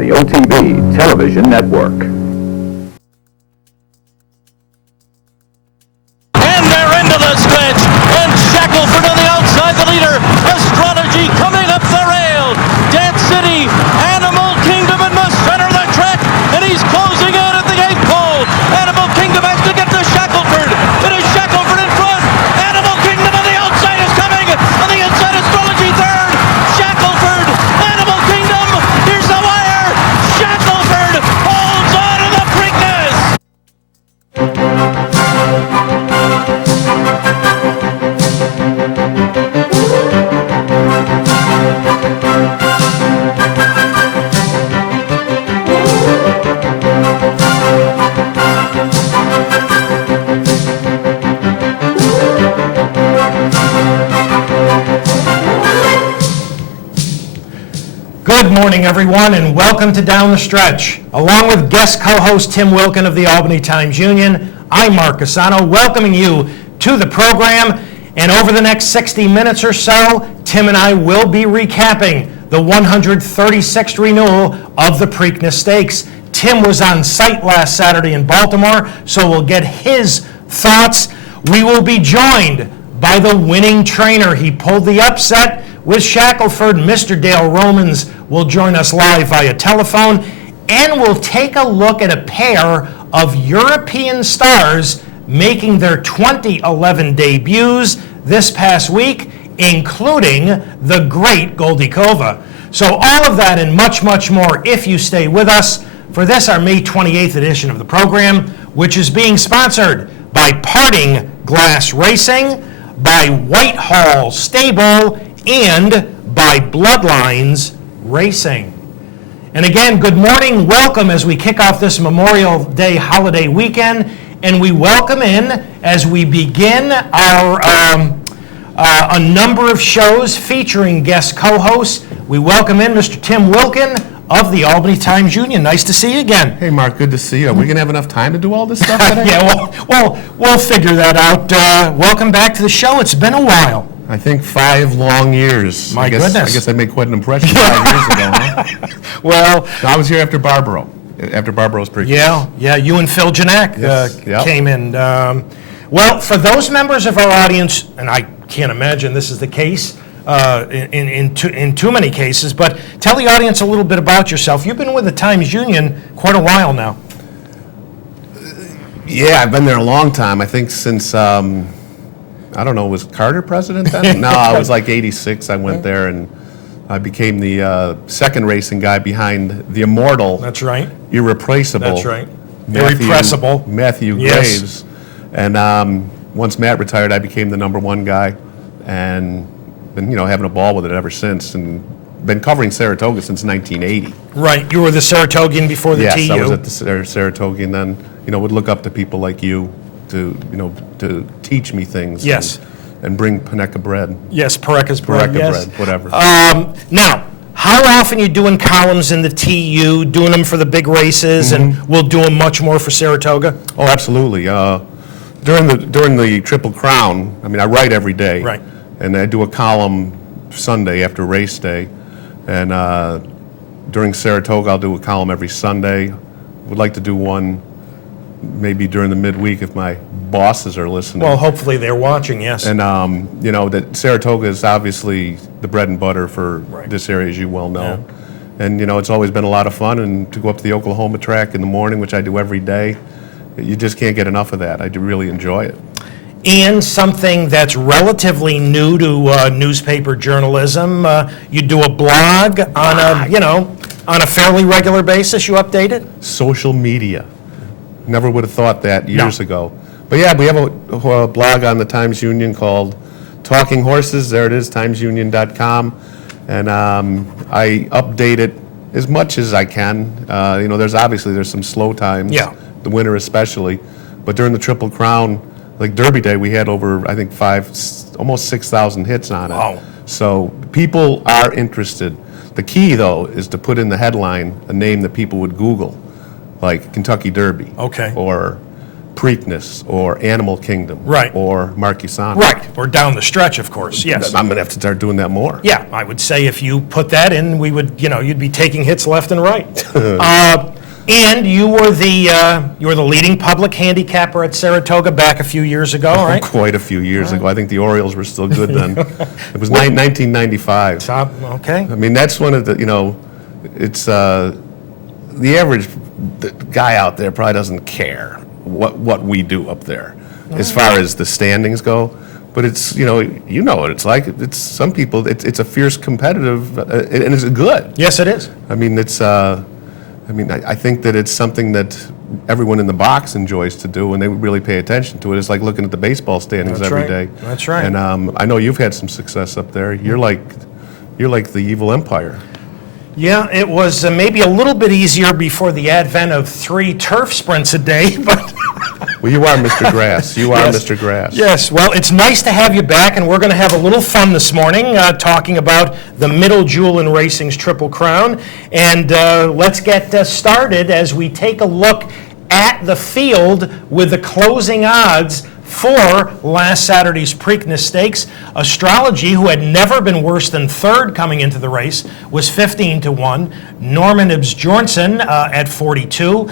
the OTB Television Network. And they're into the stretch, and Shackelford on the outside, the leader. Astrology coming up the rail. Dance City, Animal Kingdom in the center of the track, and he's closing in at the 8th pole. Animal Kingdom has to get to Shackelford. It is Shackelford in front. Animal Kingdom on the outside is coming. On the inside, Astrology third. Shackelford, Animal Kingdom. Here's the wire. Shackelford holds on to the Preakness. Good morning, everyone, and welcome to Down the Stretch. Along with guest co-host Tim Wilkin of the Albany Times-Union, I'm Mark CUSANO, welcoming you to the program. And over the next 60 minutes or so, Tim and I will be recapping the 136th renewal of the Preakness Stakes. Tim was on site last Saturday in Baltimore, so we'll get his thoughts. We will be joined by the winning trainer. He pulled the upset with Shackelford. Mr. Dale Romans will join us live via telephone, and we'll take a look at a pair of European stars making their 2011 debuts this past week, including the great Goldikova. So all of that and much, much more if you stay with us for this, our May 28th edition of the program, which is being sponsored by Parting Glass Racing, by Whitehall Stable, and by Bloodlines Racing. And again, good morning, welcome as we kick off this Memorial Day holiday weekend, and we welcome in, as we begin our a number of shows featuring guest co-hosts, we welcome in Mr. Tim Wilkin of the Albany Times-Union. Nice to see you again. Hey, Mark, good to see you. Are we going to have enough time to do all this stuff today? Yeah, we'll figure that out. Welcome back to the show. It's been a while. I think 5 long years. My goodness. I guess I made quite an impression 5 years ago, huh? Well, No, I was here after Barbaro, after Barbaro's Preakness. yeah, you and Phil Janak Yes, yep. came in. Well, for those members of our audience, and I can't imagine this is the case in too many cases, but tell the audience a little bit about yourself. You've been with the Times-Union quite a while now. Yeah, I've been there a long time. I think since, I don't know, was Carter president then? No, I was like 86. I went there and I became the second racing guy behind the immortal. That's right. Irreplaceable. That's right. Irrepressible. Matthew Yes. Graves. And once Matt retired, I became the number 1 guy, and been having a ball with it ever since, and been covering Saratoga since 1980. Right. You were the Saratogian before the Yes, TU. I was at the Saratoga, and then would look up to people like you to to teach me things. Yes. And bring Pareca bread. Yes, Pareca's bread. Pareca Yes. bread, whatever. Now, how often are you doing columns in the TU, doing them for the big races, and we'll do them much more for Saratoga? Oh, absolutely. During the Triple Crown, I mean, I write every day. Right. And I do a column Sunday after race day. And during Saratoga, I'll do a column every Sunday. Would like to do one maybe during the midweek if my bosses are listening. Well, hopefully they're watching, yes. And, that Saratoga is obviously the bread and butter for Right. this area, as you well know. And, it's always been a lot of fun. And to go up to the Oklahoma track in the morning, which I do every day, you just can't get enough of that. I do really enjoy it. And something that's relatively new to newspaper journalism, you do a blog on a fairly regular basis. You update it? Social media. Never would have thought that years No. ago. But yeah, we have a blog on the Times-Union called Talking Horses. There it is, timesunion.com. And I update it as much as I can. There's some slow times. Yeah. The winter especially. But during the Triple Crown, like Derby Day, we had over, I think, almost 6,000 hits on it. Wow. So people are interested. The key, though, is to put in the headline a name that people would Google, like Kentucky Derby. Okay. Or Preakness or Animal Kingdom. Right. Or CUSANO. Right, or down the stretch, of course, yes. I'm going to have to start doing that more. Yeah, I would say if you put that in, we would, you'd be taking hits left and right. And you were the leading public handicapper at Saratoga back a few years ago, right? Quite a few years ago. I think the Orioles were still good then. It was 1995. Okay. I mean, that's one of the, it's the average guy out there probably doesn't care what we do up there as far as the standings go. But it's, you know what it's like. It's some people, it's a fierce competitive, and it's good. Yes, it is. I mean, I think that it's something that everyone in the box enjoys to do, and they really pay attention to it. It's like looking at the baseball standings That's every right. day. That's right. And I know you've had some success up there. You're like the evil empire. Yeah, it was maybe a little bit easier before the advent of 3 turf sprints a day, but... Well, you are Mr. Grass. You are Yes. Mr. Grass. Yes, well, it's nice to have you back, and we're going to have a little fun this morning talking about the Middle Jewel in Racing's Triple Crown. And let's get started as we take a look at the field with the closing odds for last Saturday's Preakness Stakes. Astrology, who had never been worse than third coming into the race, was 15-1. Norman Ibs-Bjornsson at 42.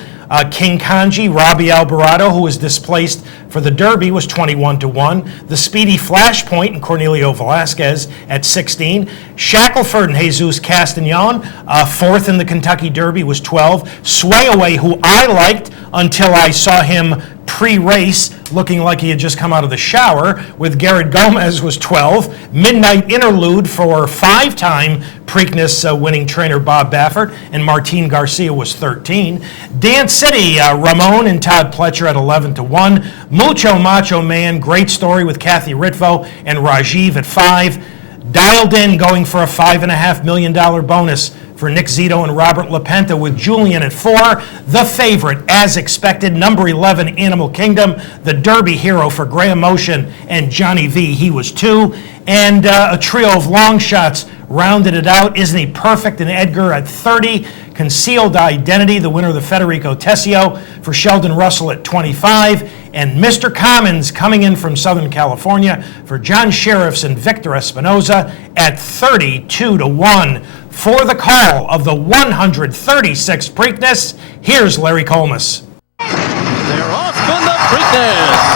King Kanji, Robbie Alvarado, who was displaced for the Derby, was 21-1. The Speedy Flashpoint and Cornelio Velasquez at 16. Shackelford and Jesus Castagnon, fourth in the Kentucky Derby, was 12. Sway Away, who I liked until I saw him pre-race looking like he had just come out of the shower with Garrett Gomez, was 12. Midnight Interlude for 5-time Preakness winning trainer Bob Baffert and Martin Garcia was 13. Dance City, Ramon and Todd Pletcher at 11-1. Mucho Macho Man, great story with Kathy Ritvo and Rajiv at 5. Dialed In going for a $5.5 million bonus for Nick Zito and Robert LaPenta with Julian at 4. The favorite, as expected, number 11, Animal Kingdom. The Derby hero for Graham Motion and Johnny V, he was 2. And a trio of long shots rounded it out. Isn't He Perfect and Edgar at 30. Concealed Identity, the winner of the Federico Tessio, for Sheldon Russell at 25. And Mr. Commons coming in from Southern California for John Sheriffs and Victor Espinoza at 32-1. For the call of the 136th Preakness, here's Larry Colmus. They're off in the Preakness.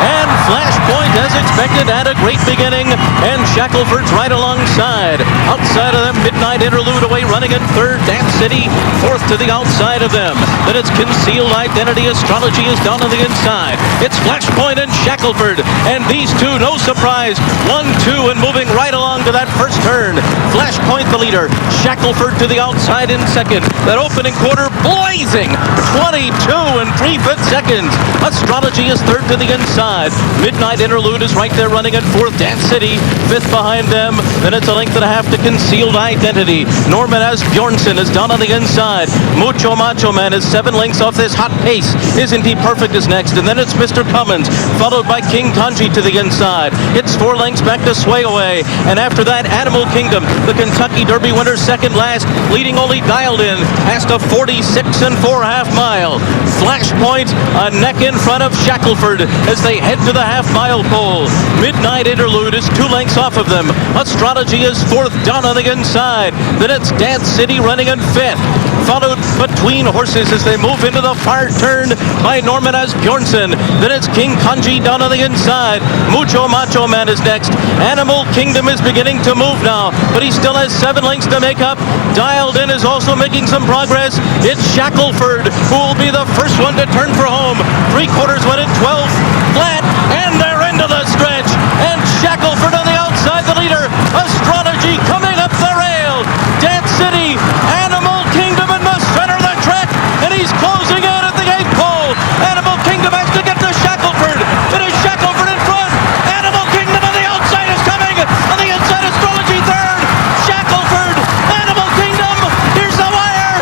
And Flashpoint, as expected, had a great beginning, and Shackelford's right alongside. Outside of them, Midnight Interlude away, running in third. Dance City, fourth to the outside of them. Then it's Concealed Identity. Astrology is down on the inside. It's Flashpoint and Shackelford, and these two, no surprise, 1-2 and moving right along to that first turn. Flashpoint the leader, Shackelford to the outside in second. That opening quarter blazing, 22 and 3/5 seconds. Astrology is third to the inside. Midnight Interlude is right there running at fourth. Dance City, fifth behind them. Then it's a length and a half to Concealed Identity. Norman Bjornsson is down on the inside. Mucho Macho Man is 7 lengths off this hot pace. Isn't He Perfect is next. And then it's Mr. Cummins, followed by King Kanji to the inside. It's 4 lengths back to Sway Away. And after that, Animal Kingdom, the Kentucky Derby winner, second last, leading only Dialed In, past a 46 4/2 mile. Flashpoint, a neck in front of Shackelford as they head to the half-mile pole. Midnight Interlude is 2 lengths off of them. Astrology is fourth, down on the inside. Then it's Dance City running in fifth, followed between horses as they move into the far turn by Norman Bjornsson. Then it's King Kanji down on the inside. Mucho Macho Man is next. Animal Kingdom is beginning to move now, but he still has 7 lengths to make up. Dialed In is also making some progress. It's Shackelford who will be the first one to turn for home. 3/4 went in 12th, flat, and they're into the stretch. And Shackelford on the outside, the leader. Astrology coming up the rail. Dance City, Animal Kingdom in the center of the track, and he's closing in at the 8th pole. Animal Kingdom has to get to Shackelford. It is Shackelford in front. Animal Kingdom on the outside is coming. On the inside, Astrology third. Shackelford, Animal Kingdom. Here's the wire.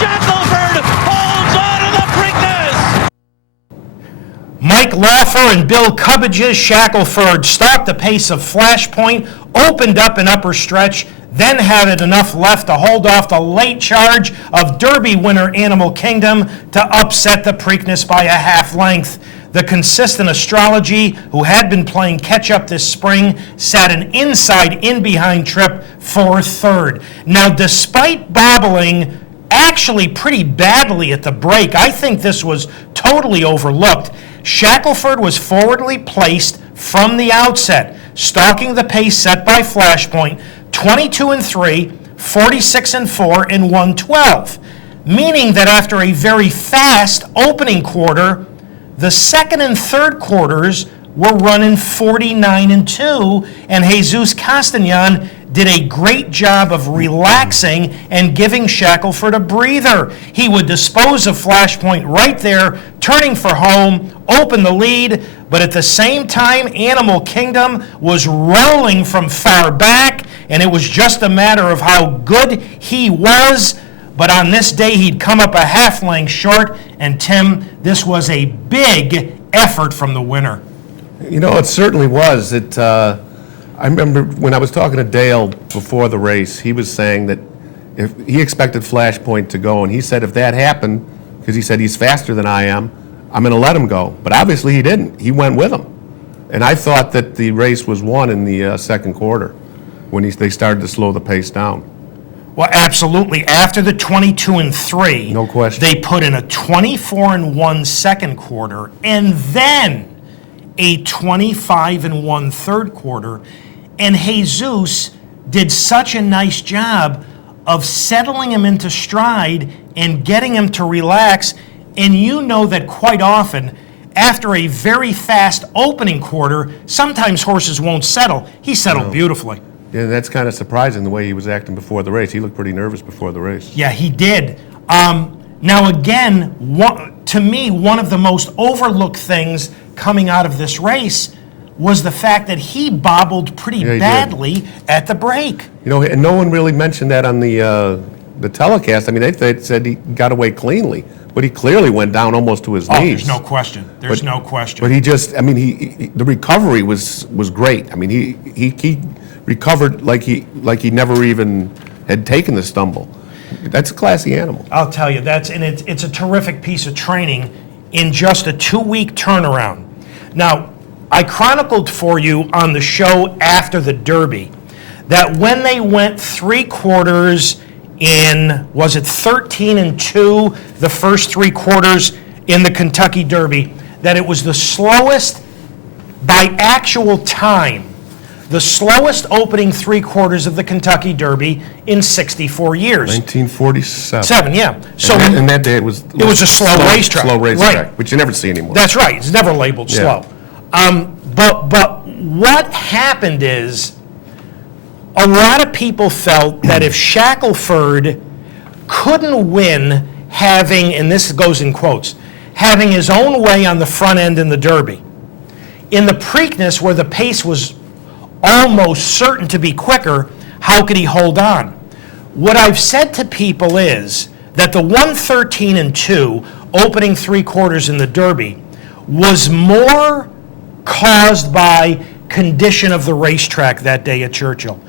Shackelford holds on to the Preakness. Mike Lawfer and Bill Cubbage's Shackelford stalked the pace of Flashpoint, opened up an upper stretch, then had enough left to hold off the late charge of Derby winner Animal Kingdom to upset the Preakness by a half length. The consistent Astrology, who had been playing catch-up this spring, sat an inside in-behind trip for third. Now, despite bobbling actually pretty badly at the break, I think this was totally overlooked. Shackelford was forwardly placed from the outset, stalking the pace set by Flashpoint, 22-3, 46-4, and 112, meaning that after a very fast opening quarter, the second and third quarters were running 49-2, and Jesus Castellan did a great job of relaxing and giving Shackelford a breather. He would dispose of Flashpoint right there, turning for home, open the lead, but at the same time, Animal Kingdom was rolling from far back, and it was just a matter of how good he was. But on this day, he'd come up a half length short, and Tim, this was a big effort from the winner. You know, it certainly was. I remember when I was talking to Dale before the race, he was saying that if he expected Flashpoint to go, and he said if that happened, because he said he's faster than I am, I'm going to let him go. But obviously he didn't. He went with him. And I thought that the race was won in the second quarter when they started to slow the pace down. Well, absolutely. After the 22-3, no question, they put in a 24-1 second quarter and then a 25-1 third quarter. And Jesus did such a nice job of settling him into stride and getting him to relax. And you know that quite often, after a very fast opening quarter, sometimes horses won't settle. He settled beautifully. Yeah, that's kind of surprising the way he was acting before the race. He looked pretty nervous before the race. Yeah, he did. Now again, to me, one of the most overlooked things coming out of this race was the fact that he bobbled pretty badly at the break. You know, and no one really mentioned that on the telecast. I mean, they said he got away cleanly, but he clearly went down almost to his knees. There's no question. There's no question. But he just, I mean, the recovery was great. I mean, he recovered like he never even had taken the stumble. That's a classy animal. I'll tell you, it's a terrific piece of training in just a 2-week turnaround. Now, I chronicled for you on the show after the Derby that when they went 3 quarters in, was it 13-2, the first 3 quarters in the Kentucky Derby, that it was the slowest by actual time, the slowest opening 3 quarters of the Kentucky Derby in 64 years. 1947. Yeah. So and that day it was a slow racetrack. Slow racetrack, right, which you never see anymore. That's right. It's never labeled slow. But what happened is a lot of people felt that if Shackelford couldn't win having, and this goes in quotes, having his own way on the front end in the Derby, in the Preakness where the pace was almost certain to be quicker, how could he hold on? What I've said to people is that the 113-2 opening 3 quarters in the Derby was more caused by condition of the racetrack that day at Churchill.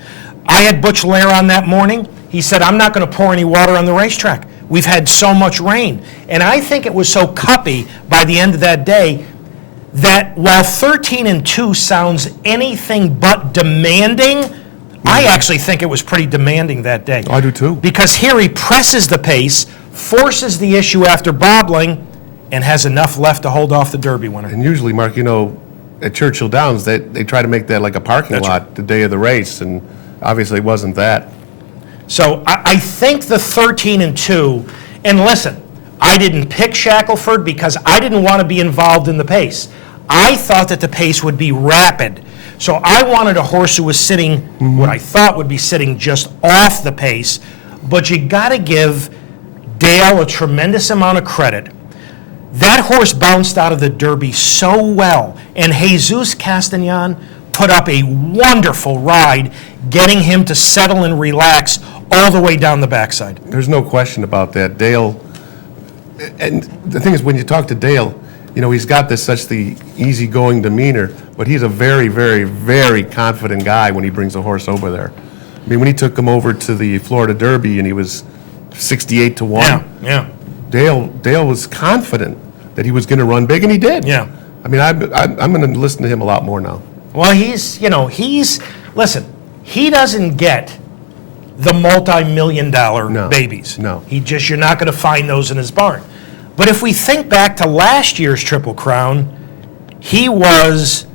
I had Butch Lair on that morning. He said, I'm not going to pour any water on the racetrack. We've had so much rain. And I think it was so cuppy by the end of that day that while 13-2 sounds anything but demanding, I actually think it was pretty demanding that day. I do too. Because here he presses the pace, forces the issue after bobbling, and has enough left to hold off the Derby winner. And usually, Mark, you know, at Churchill Downs, they try to make that like a parking lot the day of the race, and obviously it wasn't that. So I think the 13-2, and listen, I didn't pick Shackelford because I didn't want to be involved in the pace. I thought that the pace would be rapid. So I wanted a horse who was sitting, what I thought would be sitting just off the pace, but you got to give Dale a tremendous amount of credit. That horse bounced out of the Derby so well, and Jesus Castellan put up a wonderful ride, getting him to settle and relax all the way down the backside. There's no question about that. Dale, and the thing is, when you talk to Dale, you know, he's got such the easygoing demeanor, but he's a very, very, very confident guy when he brings a horse over there. I mean, when he took him over to the Florida Derby and he was 68 to 1. Yeah. Dale was confident that he was going to run big, and he did. Yeah. I mean, I'm going to listen to him a lot more now. Well, listen, he doesn't get the multi-million-dollar No, babies. no. You're not going to find those in his barn. But if we think back to last year's Triple Crown, he was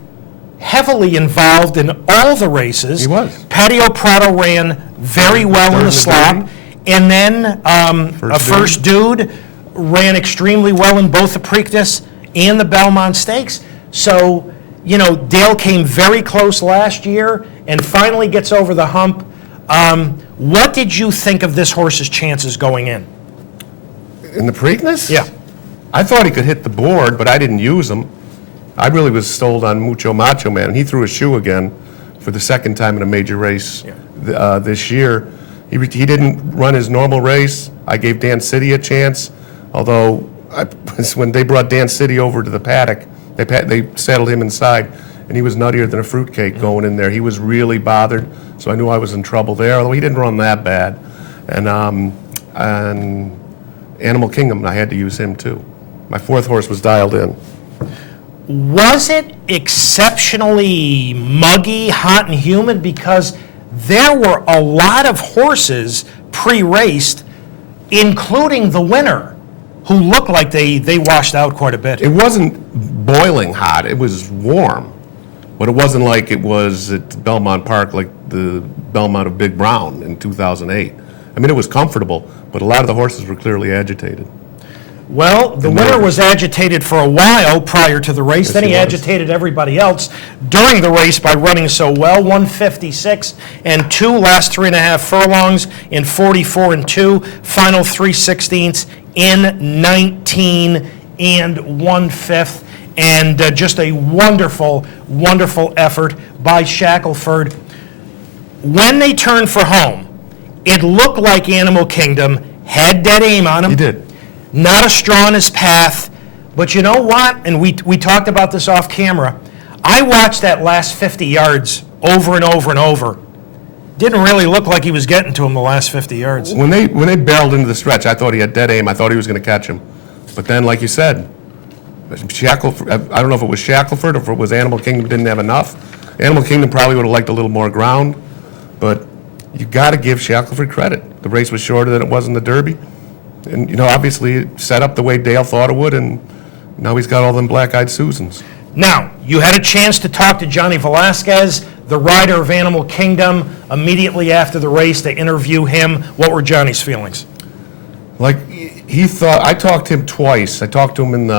heavily involved in all the races. He was. Patio Prado ran very well in the slop. Derby. And then First Dude ran extremely well in both the Preakness and the Belmont Stakes. So, Dale came very close last year and finally gets over the hump. What did you think of this horse's chances going in? In the Preakness? Yeah. I thought he could hit the board, but I didn't use him. I really was sold on Mucho Macho Man, and he threw a shoe again for the second time in a major race this year. He didn't run his normal race. I gave Dan City a chance, although when they brought Dan City over to the paddock, they saddled him inside, and he was nuttier than a fruitcake going in there. He was really bothered, so I knew I was in trouble there, although he didn't run that bad. And Animal Kingdom, I had to use him too. My fourth horse was dialed in. Was it exceptionally muggy, hot, and humid? Because there were a lot of horses pre-raced, including the winner, who looked like they washed out quite a bit. It wasn't boiling hot. It was warm. But it wasn't like it was at Belmont Park, like the Belmont of Big Brown in 2008. I mean, it was comfortable, but a lot of the horses were clearly agitated. Well, the winner was agitated for a while prior to the race. Yes, Then he he was. agitated everybody else during the race by running so well. 156 and 2, last 3.5 furlongs in 44 and 2, final 3/16 in 19 and 1/5. And just a wonderful, wonderful effort by Shackelford. When they turned for home, it looked like Animal Kingdom had dead aim on him. He did. Not a straw in his path. But you know what? And we talked about this off camera. I watched that last 50 yards over and over and over. Didn't really look like he was getting to him the last 50 yards. When they barreled into the stretch, I thought he had dead aim. I thought he was going to catch him. But then, like you said, Shackelford, I don't know if it was Shackelford or if it was Animal Kingdom didn't have enough. Animal Kingdom probably would have liked a little more ground. But you got to give Shackelford credit. The race was shorter than it was in the Derby. And, obviously it set up the way Dale thought it would, and now he's got all them black-eyed Susans. Now, you had a chance to talk to Johnny Velasquez, the rider of Animal Kingdom, immediately after the race to interview him. What were Johnny's feelings? Like, he thought, I talked to him twice. I talked to him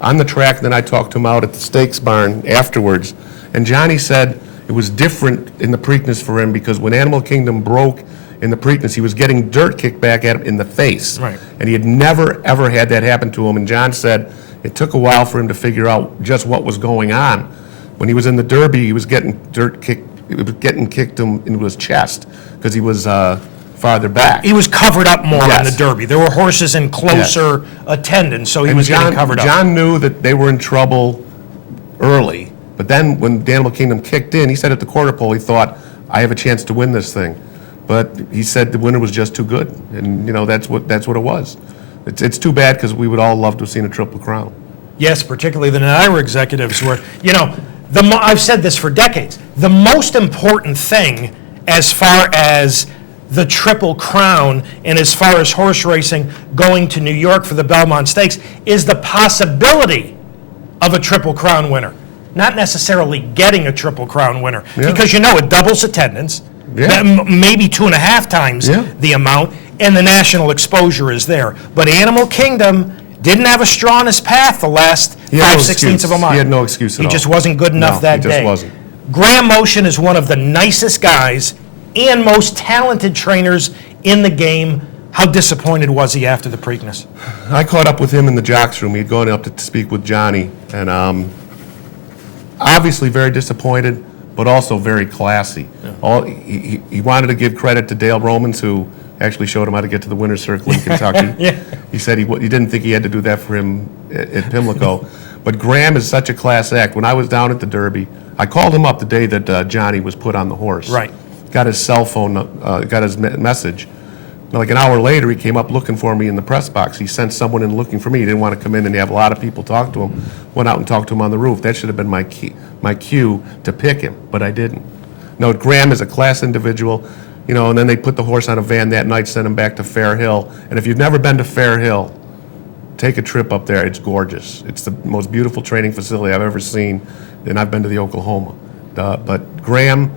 on the track, and then I talked to him out at the stakes barn afterwards. And Johnny said it was different in the Preakness for him because when Animal Kingdom broke in the Preakness, he was getting dirt kicked back at him in the face. Right. And he had never, ever had that happen to him. And John said it took a while for him to figure out just what was going on. When he was in the Derby, he was getting dirt kicked, it was getting kicked him into his chest because he was farther back. He was covered up more in Yes. the Derby. There were horses in closer attendance, so he was getting covered up. John knew that they were in trouble early. But then when the Animal Kingdom kicked in, he said at the quarter pole, he thought, I have a chance to win this thing. But he said the winner was just too good, and that's what it was. It's too bad because we would all love to have seen a Triple Crown. Yes, particularly the NYRA executives were, I've said this for decades. The most important thing as far as the Triple Crown and as far as horse racing going to New York for the Belmont Stakes is the possibility of a Triple Crown winner. Not necessarily getting a Triple Crown winner. Yeah. Because it doubles attendance. Yeah. Maybe 2.5 times Yeah. the amount, and the national exposure is there. But Animal Kingdom didn't have a straw in his path the last He had no 5/16 of a excuse. mile. He had no excuse at He all. just wasn't good enough No, that he just day. wasn't. Graham Motion is one of the nicest guys and most talented trainers in the game. How disappointed was he after the Preakness? I caught up with him in the jocks room. He'd gone up to speak with Johnny, and obviously very disappointed, but also very classy. He wanted to give credit to Dale Romans, who actually showed him how to get to the winner's circle in Kentucky. Yeah. He said he didn't think he had to do that for him at Pimlico. But Graham is such a class act. When I was down at the Derby, I called him up the day that Johnny was put on the horse. Right. got his cell phone, got his message. Like an hour later, he came up looking for me in the press box. He sent someone in looking for me. He didn't want to come in and have a lot of people talk to him. Went out and talked to him on the roof. That should have been my cue to pick him, but I didn't. No, Graham is a class individual, and then they put the horse on a van that night, sent him back to Fair Hill. And if you've never been to Fair Hill, take a trip up there. It's gorgeous. It's the most beautiful training facility I've ever seen, and I've been to the Oklahoma. But Graham,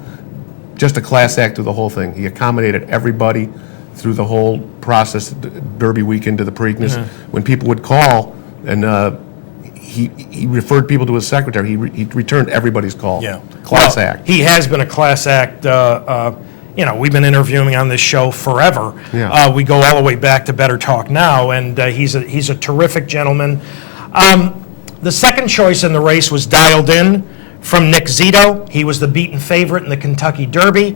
just a class act through the whole thing. He accommodated everybody through the whole process, Derby weekend to the Preakness. When people would call, and he referred people to his secretary, he returned everybody's call. Yeah. Class Well, act. He has been a class act. We've been interviewing on this show forever. Yeah. We go all the way back to Better Talk Now, and he's a terrific gentleman. The second choice in the race was Dialed In from Nick Zito. He was the beaten favorite in the Kentucky Derby.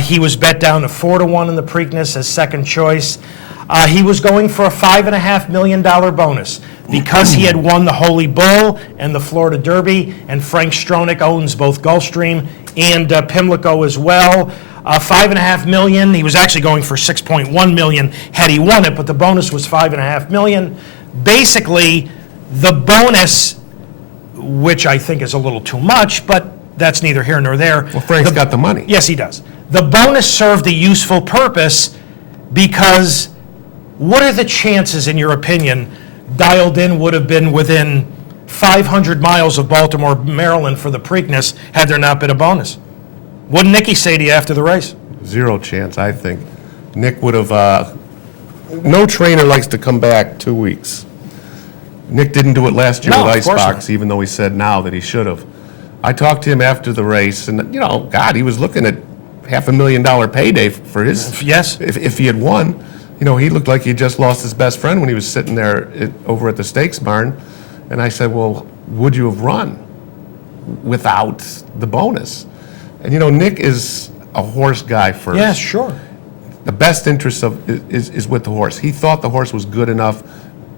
He was bet down to 4-1 in the Preakness as second choice. He was going for a $5.5 million bonus because he had won the Holy Bull and the Florida Derby, and Frank Stronach owns both Gulfstream and Pimlico as well. $5.5 million. He was actually going for $6.1 million had he won it, but the bonus was $5.5 million. Basically, the bonus, which I think is a little too much, but that's neither here nor there. Well, Frank's got the money. Yes, he does. The bonus served a useful purpose because what are the chances, in your opinion, Dialed In would have been within 500 miles of Baltimore, Maryland for the Preakness had there not been a bonus? What did Nicky say to you after the race? Zero chance, I think. Nick would have, no trainer likes to come back 2 weeks. Nick didn't do it last year No, with of course Icebox, not. even though he said now that he should have. I talked to him after the race, and, God, he was looking at $500,000 payday for his. Yes. If he had won. He looked like he just lost his best friend when he was sitting there over at the stakes barn. And I said, well, would you have run without the bonus? And, Nick is a horse guy first. Yeah, sure. The best interest is with the horse. He thought the horse was good enough.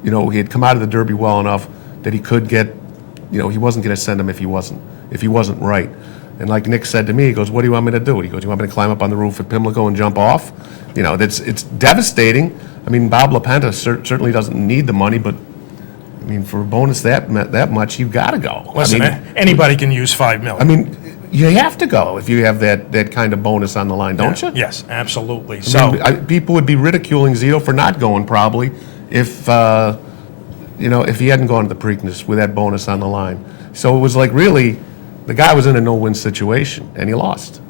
He had come out of the Derby well enough that he could get, he wasn't going to send him if he wasn't right. And like Nick said to me, he goes, what do you want me to do? He goes, you want me to climb up on the roof at Pimlico and jump off? It's devastating. I mean, Bob LaPenta certainly doesn't need the money, but for a bonus that much, you've got to go. Listen, anybody can use $5 million. You have to go if you have that kind of bonus on the line, don't you? Yes, absolutely. People would be ridiculing Zito for not going probably if if he hadn't gone to the Preakness with that bonus on the line. So it was like really, the guy was in a no-win situation and he lost.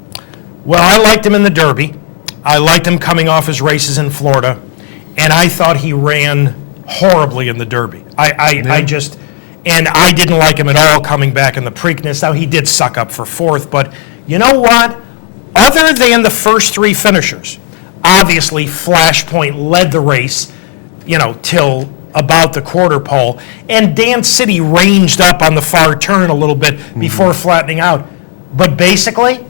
Well, I liked him in the Derby. I liked him coming off his races in Florida, and I thought he ran horribly in the Derby. I didn't like him at all coming back in the Preakness. Now, he did suck up for fourth, but you know what? Other than the first three finishers, obviously Flashpoint led the race, till about the quarter pole, and Dan City ranged up on the far turn a little bit before flattening out. But basically,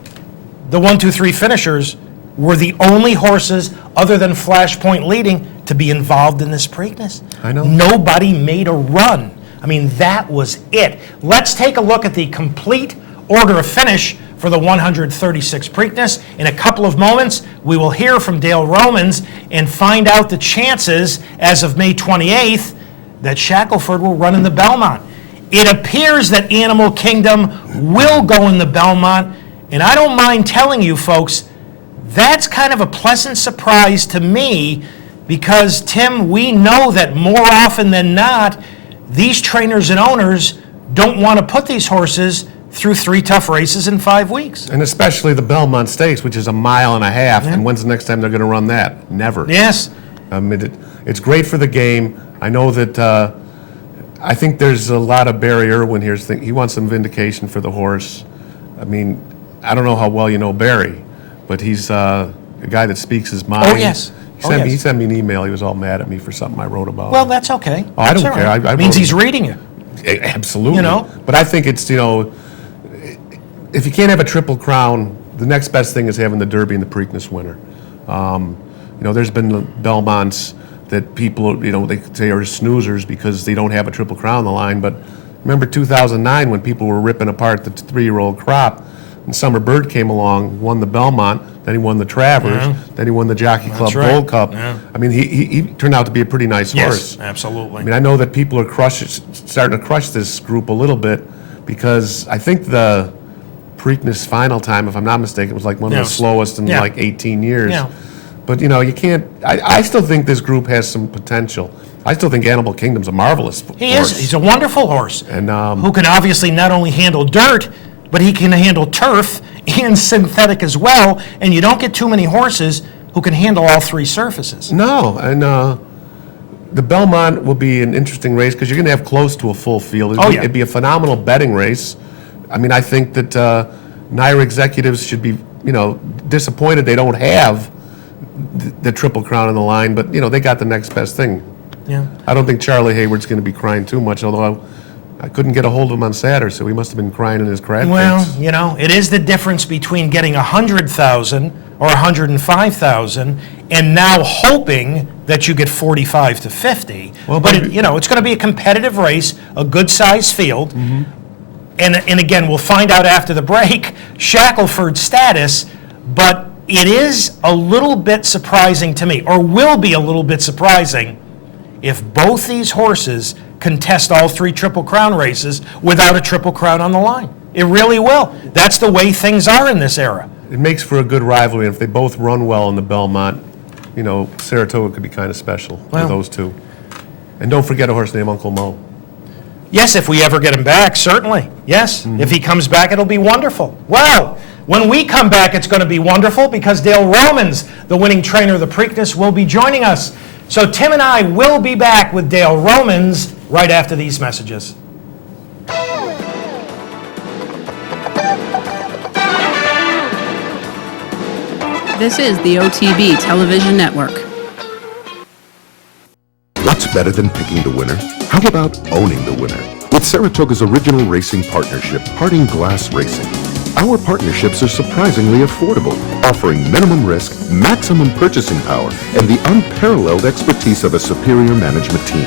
the 1, 2, 3 finishers were the only horses other than Flashpoint leading to be involved in this Preakness. I know. Nobody made a run. That was it. Let's take a look at the complete order of finish for the 136 Preakness. In a couple of moments, we will hear from Dale Romans and find out the chances as of May 28th that Shackelford will run in the Belmont. It appears that Animal Kingdom will go in the Belmont, and I don't mind telling you folks, that's kind of a pleasant surprise to me because, Tim, we know that more often than not, these trainers and owners don't want to put these horses through 3 tough races in 5 weeks. And especially the Belmont Stakes, which is a mile and a half, and when's the next time they're going to run that? Never. Yes. It's great for the game. I know that I think there's a lot of Barry Irwin here. He wants some vindication for the horse. I don't know how well you know Barry, but he's a guy that speaks his mind. Oh, yes. He sent me an email. He was all mad at me for something I wrote about. Well, that's okay. Oh, I That's don't all care. right. I means wrote he's it. reading you. Absolutely. But I think it's, if you can't have a Triple Crown, the next best thing is having the Derby and the Preakness winner. There's been the Belmonts that people, they say are snoozers because they don't have a Triple Crown on the line. But remember 2009 when people were ripping apart the 3-year-old crop? And Summer Bird came along, won the Belmont, then he won the Travers, Yeah. then he won the Jockey Club right. Gold Cup. Yeah. I mean, he turned out to be a pretty nice horse. Yes, absolutely. I mean, I know that people are starting to crush this group a little bit because I think the Preakness final time, if I'm not mistaken, was like one of Yeah, the slowest in yeah. like 18 years. Yeah. But, you know, you can't, I still think this group has some potential. I still think Animal Kingdom's a marvelous horse. He is. He's a wonderful horse And, who can obviously not only handle dirt, but he can handle turf and synthetic as well. And you don't get too many horses who can handle all three surfaces. No, and the Belmont will be an interesting race because you're going to have close to a full field. It'd be a phenomenal betting race. I mean, I think that NYRA executives should be, you know, disappointed they don't have the Triple Crown on the line, but, you know, they got the next best thing. Yeah. I don't think Charlie Hayward's going to be crying too much, although I couldn't get a hold of him on Saturday, so he must have been crying in his crab Well, cakes. you know, it is the difference between getting 100,000 or 105,000 and now hoping that you get 45 to 50. Well, but but- you know, it's going to be a competitive race, a good-sized field. Mm-hmm. And again, we'll find out after the break Shackelford's status, but it is a little bit surprising to me, or will be a little bit surprising, if both these horses contest all three Triple Crown races without a Triple Crown on the line. It really will. That's the way things are in this era. It makes for a good rivalry, and if they both run well in the Belmont, you know, Saratoga could be kind of special Well. with those two. And don't forget a horse named Uncle Mo. Yes, if we ever get him back, certainly. Yes, if he comes back, it'll be wonderful. Well, when we come back, it's going to be wonderful because Dale Romans, the winning trainer of the Preakness, will be joining us. So Tim and I will be back with Dale Romans right after these messages. This is the OTB Television Network. What's better than picking the winner? How about owning the winner? With Saratoga's original racing partnership, Parting Glass Racing. Our partnerships are surprisingly affordable, offering minimum risk, maximum purchasing power, and the unparalleled expertise of a superior management team.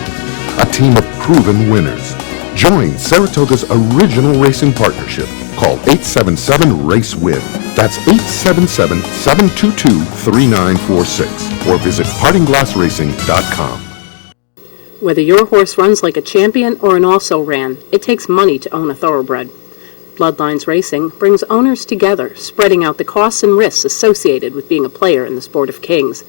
A team of proven winners. Join Saratoga's original racing partnership. Call 877-RACE-WIN. That's 877-722-3946. Or visit partingglassracing.com. Whether your horse runs like a champion or an also-ran, it takes money to own a thoroughbred. Bloodlines Racing brings owners together, spreading out the costs and risks associated with being a player in the sport of kings.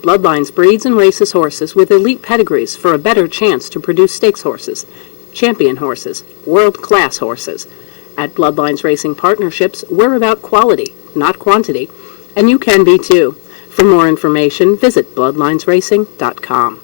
Bloodlines breeds and races horses with elite pedigrees for a better chance to produce stakes horses, champion horses, world-class horses. At Bloodlines Racing Partnerships, we're about quality, not quantity, and you can be too. For more information, visit bloodlinesracing.com.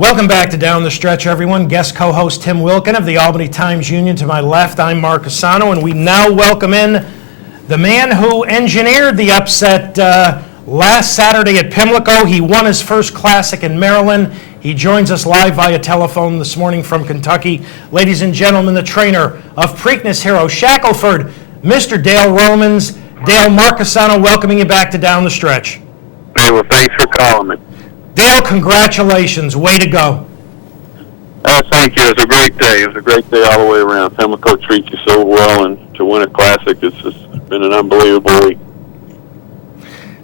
Welcome back to Down the Stretch, everyone. Guest co-host Tim Wilkin of the Albany Times-Union. To my left, I'm Mark CUSANO, and we now welcome in the man who engineered the upset last Saturday at Pimlico. He won his first Classic in Maryland. He joins us live via telephone this morning from Kentucky. Ladies and gentlemen, the trainer of Preakness hero Shackelford, Mr. Dale Romans. Dale, Mark CUSANO welcoming you back to Down the Stretch. Hey, well, thanks for calling me. Dale, congratulations. Way to go. Thank you. It was a great day. It was a great day all the way around. Pimlico treats you so well, and to win a Classic, it's just been an unbelievable week.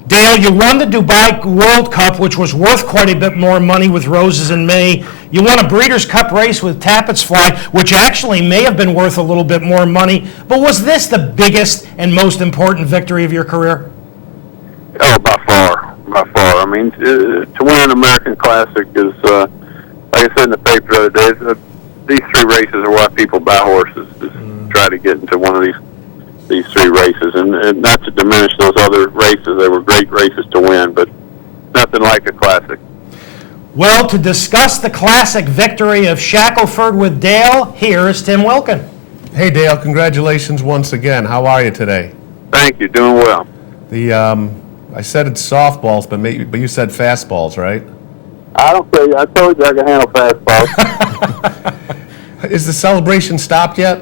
Dale, you won the Dubai World Cup, which was worth quite a bit more money with Roses in May. You won a Breeders' Cup race with Tappett's Fly, which actually may have been worth a little bit more money. But was this the biggest and most important victory of your career? Oh, by far. By far. I mean, to win an American Classic is, like I said in the paper the other day, these three races are why people buy horses, to try to get into one of these three races. And not to diminish those other races. They were great races to win, but nothing like a Classic. Well, to discuss the Classic victory of Shackelford with Dale, here is Tim Wilkin. Hey, Dale, congratulations once again. How are you today? Thank you. Doing well. I said it's softballs, but you said fastballs, right? I don't say. I told you I can handle fastballs. Is the celebration stopped yet?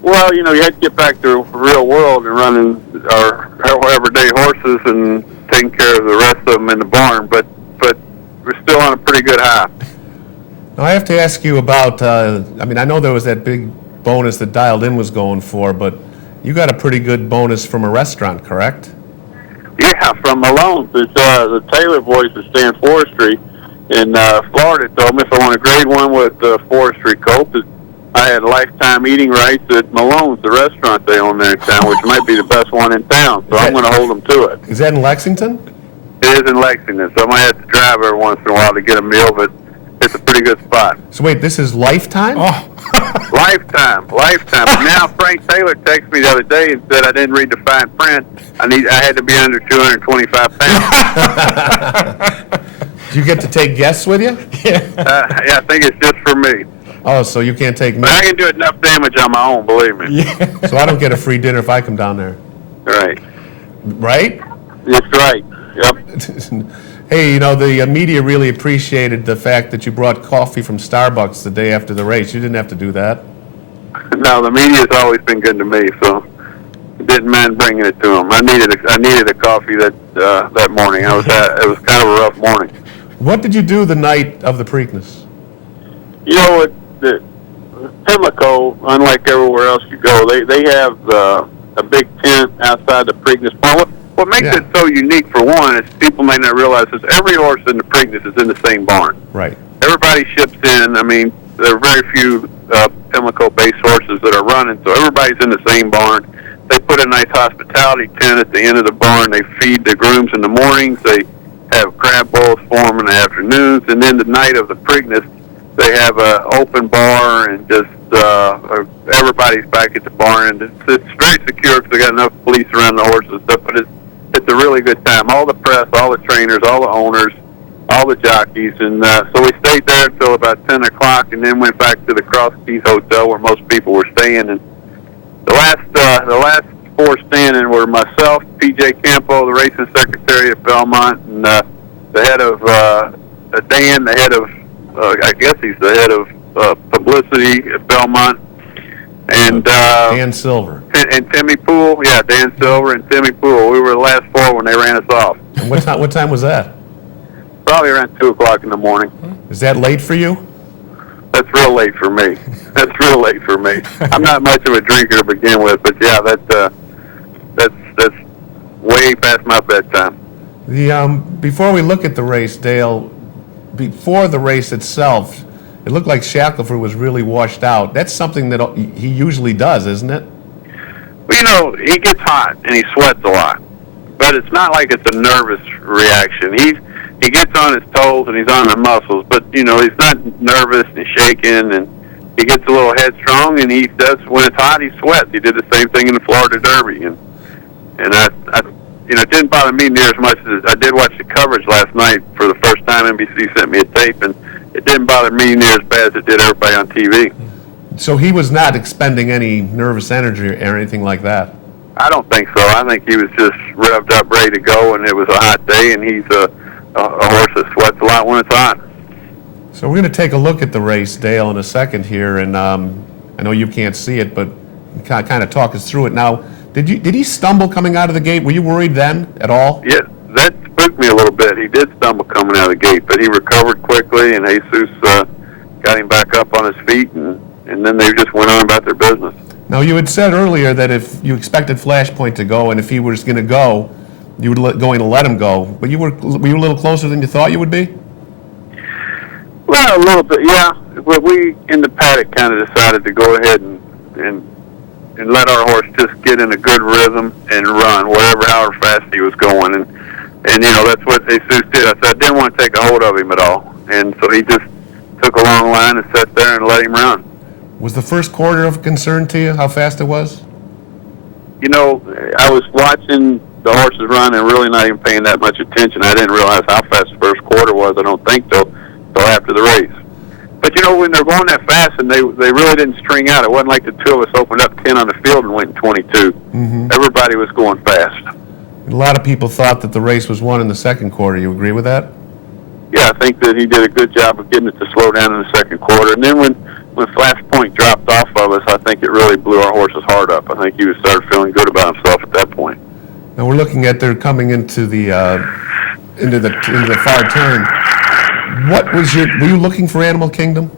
Well, you had to get back to the real world and running our everyday horses and taking care of the rest of them in the barn. But we're still on a pretty good high. Now, I have to ask you about. I know there was that big bonus that Dialed In was going for, but you got a pretty good bonus from a restaurant, correct? Yeah, from Malone's. It's the Taylor boys at Stan Forestry in Florida told me if I want a grade one with forestry colt, I had lifetime eating rights at Malone's, the restaurant they own there in town, which might be the best one in town. So I'm going to hold them to it. Is that in Lexington? It is in Lexington, so I might have to drive every once in a while to get a meal, but it's a pretty good spot. So wait, this is lifetime? Oh. Lifetime. But now Frank Taylor texted me the other day and said I didn't read the fine print. I had to be under 225 pounds. Do you get to take guests with you? Yeah, I think it's just for me. Oh, so you can't take me? But I can do enough damage on my own, believe me. Yeah. So I don't get a free dinner if I come down there. Right. Right? That's right. Yep. Hey, the media really appreciated the fact that you brought coffee from Starbucks the day after the race. You didn't have to do that. No, the media's always been good to me, so I didn't mind bringing it to them. I needed a coffee that morning. It was kind of a rough morning. What did you do the night of the Preakness? The Pimlico, unlike everywhere else you go, they have a big tent outside the Preakness barn. What makes it so unique, for one, is people may not realize is every horse in the Preakness is in the same barn. Right. Everybody ships in. I mean, there are very few Pimlico-based horses that are running, so everybody's in the same barn. They put a nice hospitality tent at the end of the barn. They feed the grooms in the mornings. They have crab bowls for them in the afternoons. And then the night of the Preakness, they have an open bar and just everybody's back at the barn. And it's very secure because they got enough police around the horses and stuff, but it's a really good time. All the press, all the trainers, all the owners, all the jockeys. And so we stayed there until about 10 o'clock and then went back to the Cross Keys Hotel where most people were staying. And the last four standing were myself, P.J. Campo, the racing secretary at Belmont, and the head of Dan, the head of, I guess he's the head of publicity at Belmont. And Dan Silver. And Timmy Poole, Dan Silver and Timmy Poole. We were the last four when they ran us off. And what time was that? Probably around 2 o'clock in the morning. Is that late for you? That's real late for me. That's real late for me. I'm not much of a drinker to begin with, but yeah, that's way past my bedtime. Before we look at the race, Dale, before the race itself, it looked like Shackelford was really washed out. That's something that he usually does, isn't it? Well, he gets hot and he sweats a lot, but it's not like it's a nervous reaction. He gets on his toes and he's on the muscles, but he's not nervous and shaking, and he gets a little headstrong, and he does, when it's hot, he sweats. He did the same thing in the Florida Derby, and it didn't bother me near as much as I did watch the coverage last night for the first time NBC sent me a tape, and it didn't bother me near as bad as it did everybody on TV. So he was not expending any nervous energy or anything like that? I don't think so. I think he was just revved up, ready to go, and it was a hot day, and he's a horse that sweats a lot when it's hot. So we're going to take a look at the race, Dale, in a second here, and I know you can't see it, but kind of talk us through it. Now, did he stumble coming out of the gate? Were you worried then at all? Yeah, that spooked me a little bit. He did stumble coming out of the gate, but he recovered quickly, and Jesus got him back up on his feet, and then they just went on about their business. Now, you had said earlier that if you expected Flashpoint to go, and if he was going to go, you were going to let him go. But were you a little closer than you thought you would be? Well, a little bit, yeah. But we, in the paddock, kind of decided to go ahead and let our horse just get in a good rhythm and run, however fast he was going. And you know, that's what Jesus did. I said I didn't want to take a hold of him at all. And so he just took a long line and sat there and let him run. Was the first quarter of concern to you, how fast it was? You know, I was watching the horses run and really not even paying that much attention. I didn't realize how fast the first quarter was, I don't think, till after the race. But, you know, when they're going that fast and they really didn't string out, it wasn't like the two of us opened up 10 on the field and went in 22. Mm-hmm. Everybody was going fast. A lot of people thought that the race was won in the second quarter. You agree with that? Yeah, I think that he did a good job of getting it to slow down in the second quarter. And then when Flashpoint dropped off of us, I think it really blew our horse's heart up. I think he started feeling good about himself at that point. Now we're looking at they're coming into the far turn. Were you looking for Animal Kingdom?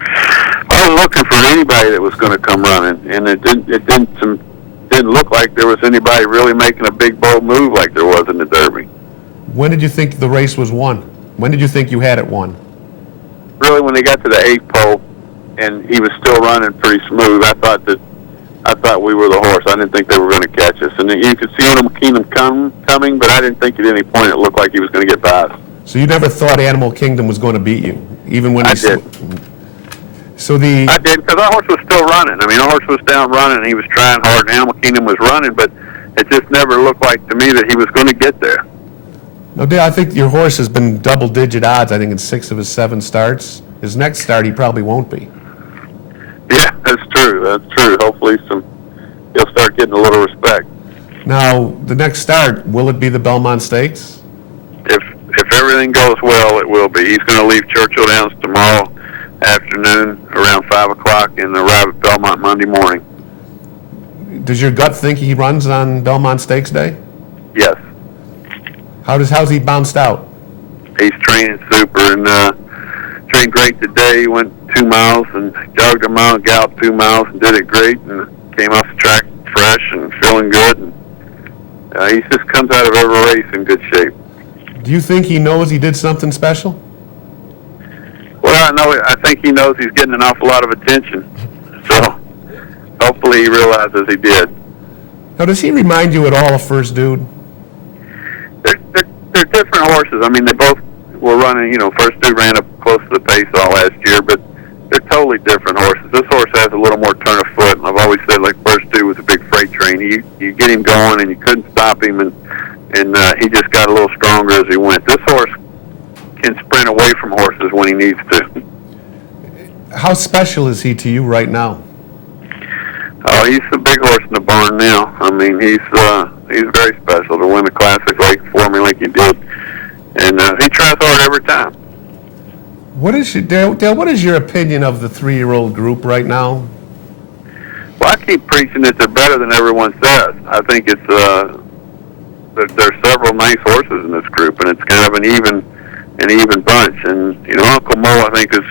I was looking for anybody that was going to come running, and it didn't look like there was anybody really making a big bold move like there was in the Derby. When did you think the race was won? When did you think you had it won? Really, when they got to the 8th pole, and he was still running pretty smooth, I thought we were the horse. I didn't think they were going to catch us, and you could see Animal Kingdom coming, but I didn't think at any point it looked like he was going to get by us. So you never thought Animal Kingdom was going to beat you, even when I did. I did, because our horse was still running. I mean, our horse was down running, and he was trying hard, and Animal Kingdom was running, but it just never looked like to me that he was going to get there. No, Dale, I think your horse has been double-digit odds, I think, in 6 of his 7 starts. His next start, he probably won't be. Yeah, that's true. Hopefully he'll start getting a little respect. Now, the next start, will it be the Belmont Stakes? If everything goes well, it will be. He's going to leave Churchill Downs tomorrow afternoon around 5 o'clock and arrive at Belmont Monday morning. Does your gut think he runs on Belmont Stakes Day? Yes. How's he bounced out? He's training super and trained great today. He went 2 miles and jogged a mile, galloped 2 miles and did it great and came off the track fresh and feeling good. And he just comes out of every race in good shape. Do you think he knows he did something special? Well, I think he knows he's getting an awful lot of attention. So hopefully he realizes he did. Now, does he remind you at all of First Dude? They're different horses. I mean, they both were running, you know, First Dude ran up close to the pace all last year, but they're totally different horses. This horse has a little more turn of foot, and I've always said, like, First Dude was a big freight train. You get him going, and you couldn't stop him, and he just got a little stronger as he went. This horse can sprint away from horses when he needs to. How special is he to you right now? Oh, he's the big horse in the barn now. I mean, he's very special to win the Classic for me like he did, and he tries hard every time. Dale, what is your opinion of the 3-year-old group right now? Well, I keep preaching that they're better than everyone says. I think it's there's several nice horses in this group, and it's kind of an even bunch. And you know, Uncle Mo, I think, is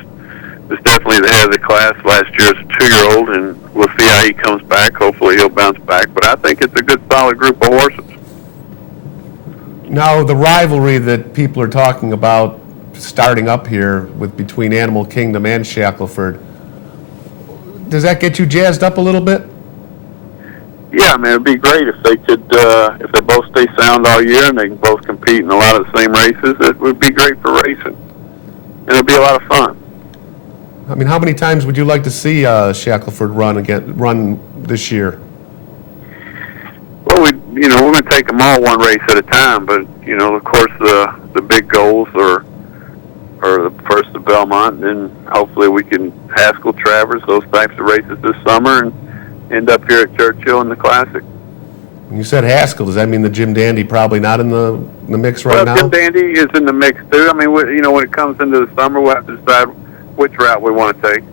definitely the head of the class last year as a 2-year-old, and we'll see how he comes back. Hopefully he'll bounce back, but I think it's a good, solid group of horses. Now, the rivalry that people are talking about starting up here between Animal Kingdom and Shackelford, does that get you jazzed up a little bit? Yeah, I mean, it'd be great if they could, if they both stay sound all year and they can both compete in a lot of the same races. It would be great for racing, and it'd be a lot of fun. I mean, how many times would you like to see Shackelford run this year? Well, we're going to take them all one race at a time, but, you know, of course, the big goals are or the first of Belmont, and then hopefully we can Haskell, Travers, those types of races this summer, and end up here at Churchill in the Classic. When you said Haskell, does that mean the Jim Dandy probably not in the mix right now? Jim Dandy is in the mix too. I mean, when it comes into the summer, we'll have to decide which route we want to take.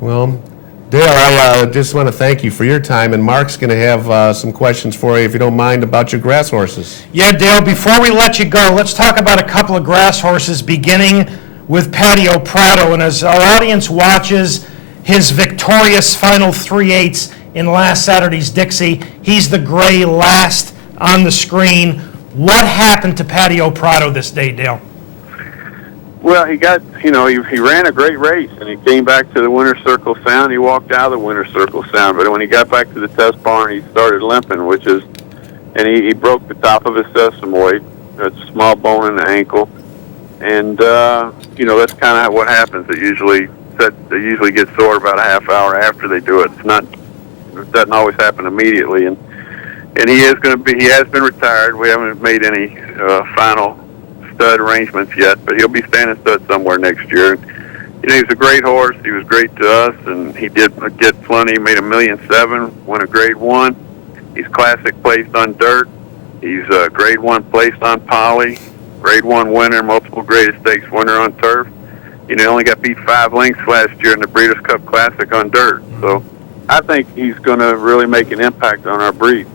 Well, Dale, I just want to thank you for your time, and Mark's going to have some questions for you, if you don't mind, about your grass horses. Yeah, Dale, before we let you go, let's talk about a couple of grass horses, beginning with Patio Prado. And as our audience watches his victorious final 3/8 in last Saturday's Dixie, he's the gray last on the screen. What happened to Patio Prado this day, Dale? Well, he ran a great race, and he came back to the Winter Circle Sound. He walked out of the Winter Circle Sound, but when he got back to the test barn, he started limping, and he broke the top of his sesamoid. It's a small bone in the ankle, and that's kind of what happens. They usually get sore about a half hour after they do it. It doesn't always happen immediately, and he has been retired. We haven't made any final stud arrangements yet, but he'll be standing stud somewhere next year. He's a great horse. He was great to us, and he did get plenty. He made $1.7 million, won a Grade 1. He's Classic placed on dirt. He's Grade 1 placed on poly, Grade 1 winner, multiple Graded Stakes winner on turf. He only got beat 5 lengths last year in the Breeders' Cup Classic on dirt. So I think he's going to really make an impact on our breed.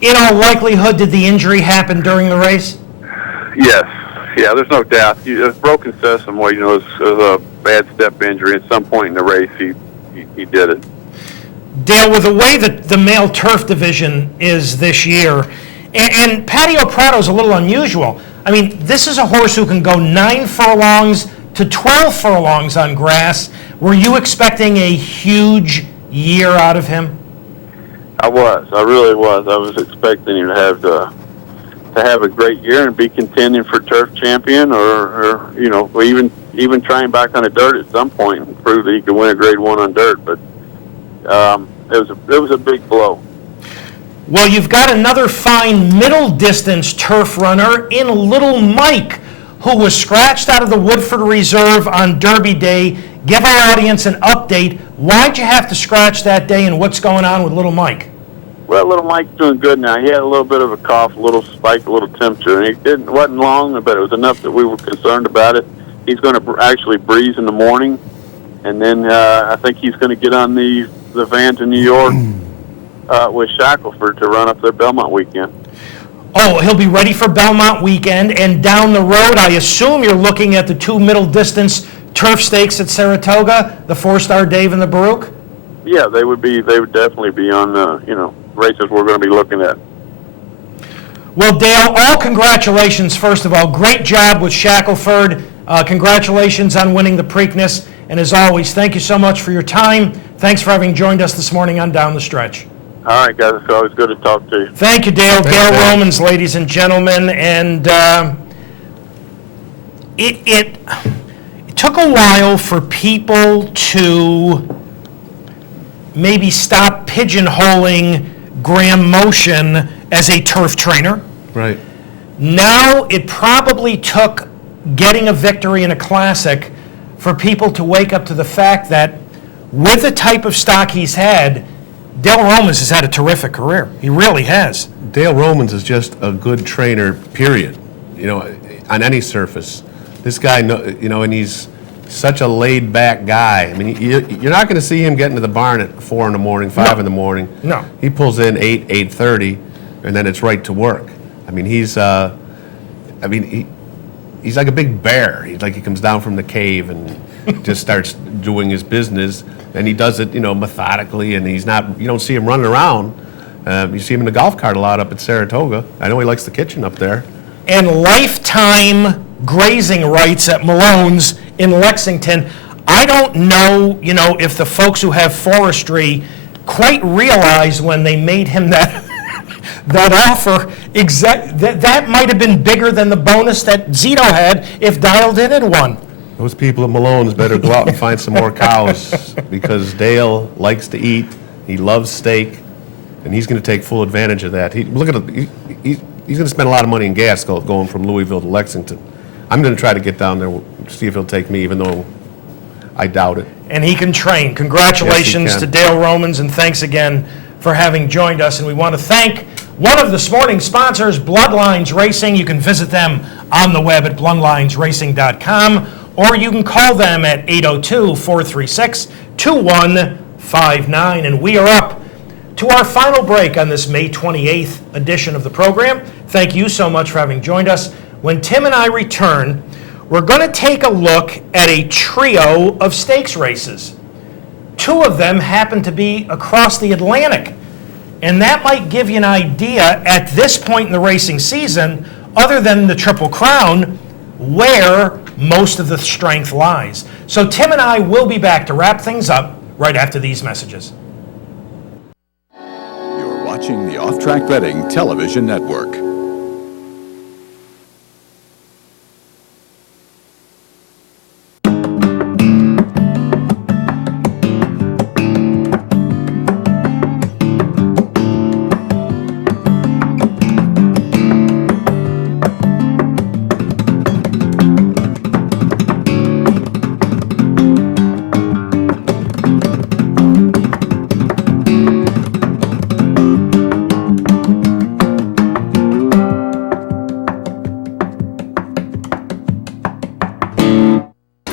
In all likelihood, did the injury happen during the race? Yes. Yeah, there's no doubt. A broken sesamoid, is a bad step injury. At some point in the race, he did it. Dale, with the way that the male turf division is this year, and Patio Prado is a little unusual. I mean, this is a horse who can go 9 furlongs to 12 furlongs on grass. Were you expecting a huge year out of him? I really was. I was expecting him to have a great year and be contending for turf champion, or even trying back on the dirt at some point and prove that he could win a Grade 1 on dirt. But it was a big blow. Well, you've got another fine middle distance turf runner in Little Mike, who was scratched out of the Woodford Reserve on Derby Day. Give our audience an update. Why'd you have to scratch that day, and what's going on with Little Mike? Well, Little Mike's doing good now. He had a little bit of a cough, a little spike, a little temperature, and it wasn't long, but it was enough that we were concerned about it. He's going to actually breeze in the morning, and then I think he's going to get on the van to New York with Shackelford to run up their Belmont weekend. Oh, he'll be ready for Belmont weekend, and down the road, I assume you're looking at the 2 middle distance turf stakes at Saratoga, the 4-Star Dave and the Baruch? Yeah, they would definitely be on races we're going to be looking at. Well, Dale, all congratulations, first of all. Great job with Shackelford. Congratulations on winning the Preakness. And as always, thank you so much for your time. Thanks for having joined us this morning on Down the Stretch. All right, guys. It's always good to talk to you. Thank you, Dale. Dale Romans, ladies and gentlemen. And it took a while for people to maybe stop pigeonholing Graham Motion as a turf trainer. Right. Now it probably took getting a victory in a Classic for people to wake up to the fact that with the type of stock he's had, Dale Romans has had a terrific career. He really has. Dale Romans is just a good trainer, period, on any surface. This guy, and he's such a laid-back guy. I mean, you're not going to see him get into the barn at 4 in the morning, 5 in the morning. No. He pulls in 8:30, and then it's right to work. I mean, he's like a big bear. He comes down from the cave and just starts doing his business, and he does it, methodically, and you don't see him running around. You see him in the golf cart a lot up at Saratoga. I know he likes the kitchen up there. And lifetime grazing rights at Malone's in Lexington. I don't know, if the folks who have forestry quite realized when they made him that offer, that might have been bigger than the bonus that Zito had if Dialed In had won. Those people at Malone's better go out and find some more cows, because Dale likes to eat, he loves steak, and he's going to take full advantage of that. He's going to spend a lot of money in gas going from Louisville to Lexington. I'm going to try to get down there, see if he'll take me, even though I doubt it. And he can train. Congratulations Yes, he to can. Dale Romans, and thanks again for having joined us. And we want to thank one of this morning's sponsors, Bloodlines Racing. You can visit them on the web at bloodlinesracing.com, or you can call them at 802-436-2159. And we are up to our final break on this May 28th edition of the program. Thank you so much for having joined us. When Tim and I return, we're going to take a look at a trio of stakes races. Two of them happen to be across the Atlantic, and that might give you an idea at this point in the racing season, other than the Triple Crown, where most of the strength lies. So Tim and I will be back to wrap things up right after these messages. You're watching the Off Track Betting Television Network.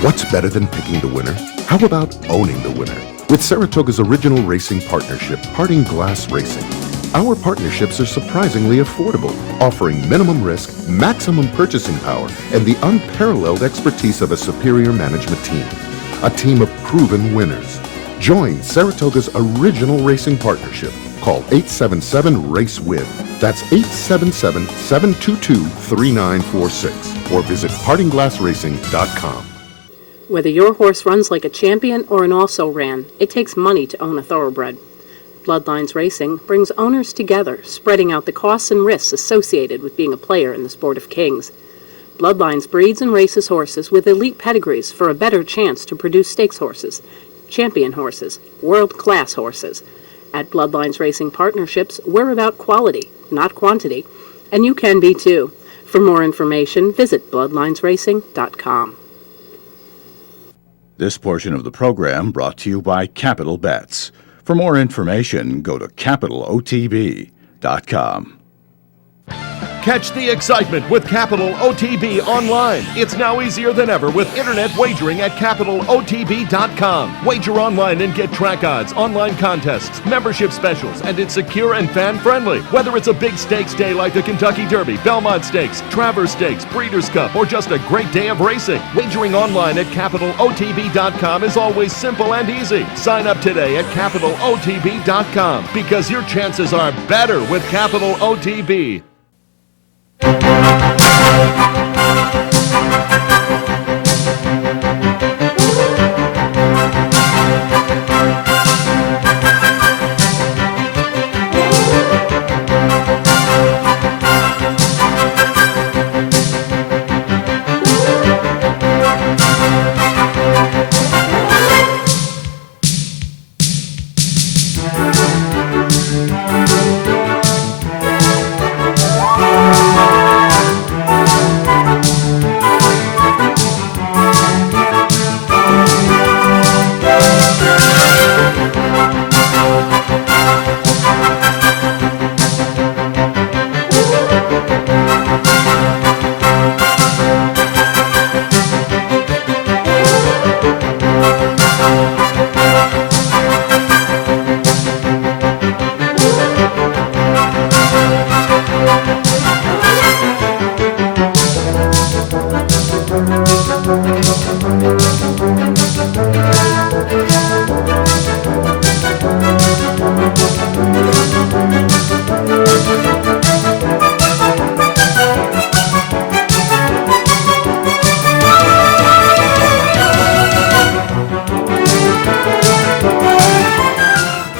What's better than picking the winner? How about owning the winner? With Saratoga's original racing partnership, Parting Glass Racing. Our partnerships are surprisingly affordable, offering minimum risk, maximum purchasing power, and the unparalleled expertise of a superior management team. A team of proven winners. Join Saratoga's original racing partnership. Call 877-RACE-WIN. That's 877-722-3946. Or visit partingglassracing.com. Whether your horse runs like a champion or an also-ran, it takes money to own a thoroughbred. Bloodlines Racing brings owners together, spreading out the costs and risks associated with being a player in the sport of kings. Bloodlines breeds and races horses with elite pedigrees for a better chance to produce stakes horses, champion horses, world-class horses. At Bloodlines Racing Partnerships, we're about quality, not quantity, and you can be too. For more information, visit bloodlinesracing.com. This portion of the program brought to you by Capital Bets. For more information, go to capitalotb.com. Catch the excitement with Capital OTB online. It's now easier than ever with internet wagering at capitalotb.com. Wager online and get track odds, online contests, membership specials, and it's secure and fan-friendly. Whether it's a big stakes day like the Kentucky Derby, Belmont Stakes, Travers Stakes, Breeders' Cup, or just a great day of racing, wagering online at capitalotb.com is always simple and easy. Sign up today at capitalotb.com because your chances are better with Capital OTB.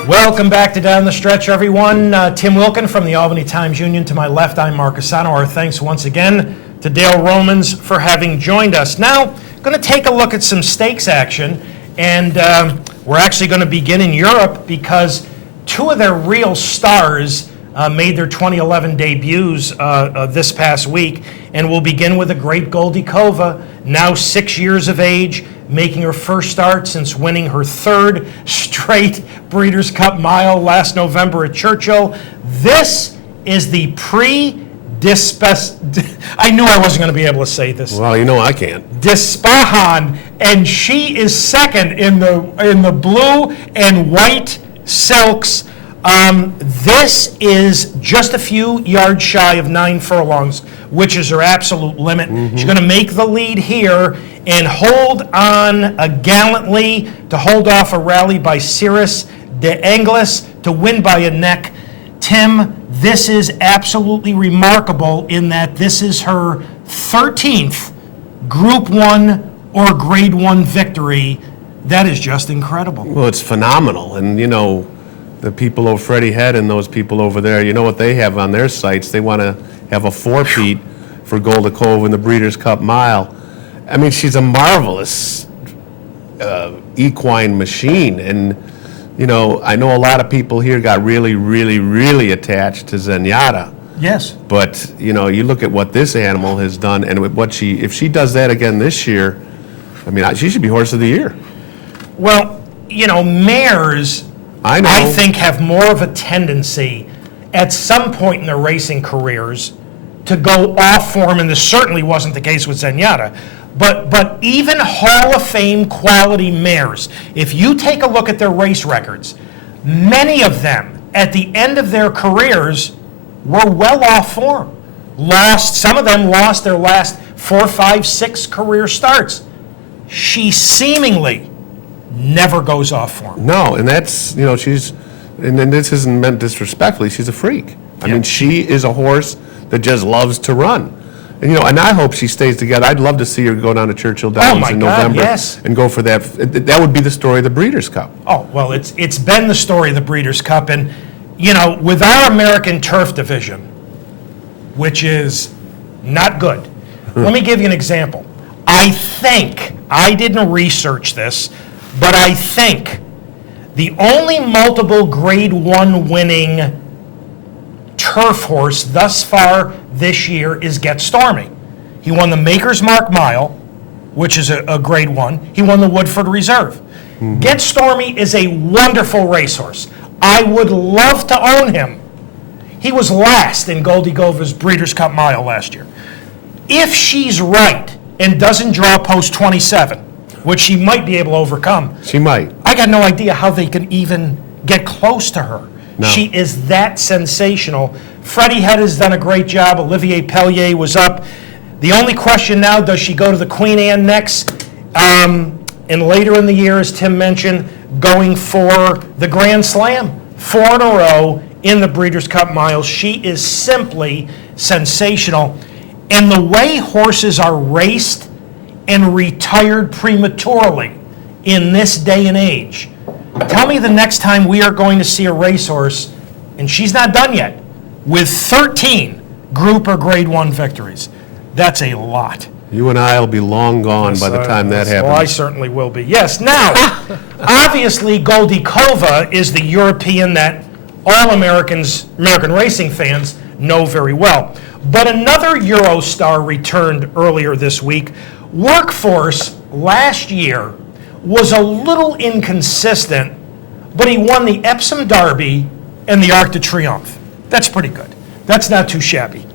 Welcome back to Down the Stretch, everyone. Tim Wilkin from the Albany Times-Union. To my left, I'm Mark CUSANO. Our thanks once again to Dale Romans for having joined us. Now, going to take a look at some stakes action, and we're actually going to begin in Europe because two of their real stars made their 2011 debuts this past week. And we'll begin with the great Goldikova, now 6 years of age, making her first start since winning her third straight Breeders' Cup Mile last November at Churchill. This is the I knew I wasn't going to be able to say this. Well, you know I can't. Dispahan, and she is second in the blue and white silks. This is just a few yards shy of 9 furlongs, which is her absolute limit. She's going to make the lead here and hold on gallantly to hold off a rally by Cirrus de Anglis to win by a neck. Tim, this is absolutely remarkable in that this is her 13th Group 1 or Grade 1 victory. That is just incredible. Well, it's phenomenal. And, you know, the people over Freddie Head and those people over there, you know what they have on their sites? They want to have a four-peat for Goldikova in the Breeders' Cup Mile. I mean, she's a marvelous equine machine. And, you know, I know a lot of people here got really, really, really attached to Zenyatta. Yes. But, you know, you look at what this animal has done and what if she does that again this year, I mean, she should be Horse of the Year. Well, you know, mares, I think, have more of a tendency at some point in their racing careers to go off form, and this certainly wasn't the case with Zenyatta. But even Hall of Fame quality mares, if you take a look at their race records, many of them at the end of their careers were well off form. Some of them lost their last 4, 5, 6 career starts. She seemingly never goes off form. No, and that's, you know, and this isn't meant disrespectfully, she's a freak. I mean, she is a horse that just loves to run. And, you know, and I hope she stays together. I'd love to see her go down to Churchill Downs in November and go for that. That would be the story of the Breeders' Cup. Oh, well, it's been the story of the Breeders' Cup. And, you know, with our American Turf division, which is not good, let me give you an example. I think, I didn't research this, but I think the only multiple Grade 1 winning turf horse thus far this year is Get Stormy. He won the Maker's Mark Mile, which is a Grade 1. He won the Woodford Reserve. Get Stormy is a wonderful racehorse. I would love to own him. He was last in Goldikova's Breeders' Cup Mile last year. If she's right and doesn't draw post 27, which she might be able to overcome. She might. I got no idea how they can even get close to her. No. She is that sensational. Freddie Head has done a great job. Olivier Pellier was up. The only question now, does she go to the Queen Anne next? And later in the year, as Tim mentioned, going for the Grand Slam. 4 in a row in the Breeders' Cup Miles. She is simply sensational. And the way horses are raced and retired prematurely in this day and age, tell me the next time we are going to see a racehorse, and she's not done yet, with 13 Group or Grade 1 victories. That's a lot. You and I will be long gone by the time that happens. Well, I certainly will be. Yes, now, obviously, Goldikova is the European that all American racing fans know very well. But another Eurostar returned earlier this week. Workforce last year was a little inconsistent, but he won the Epsom Derby and the Arc de Triomphe. That's pretty good. That's not too shabby.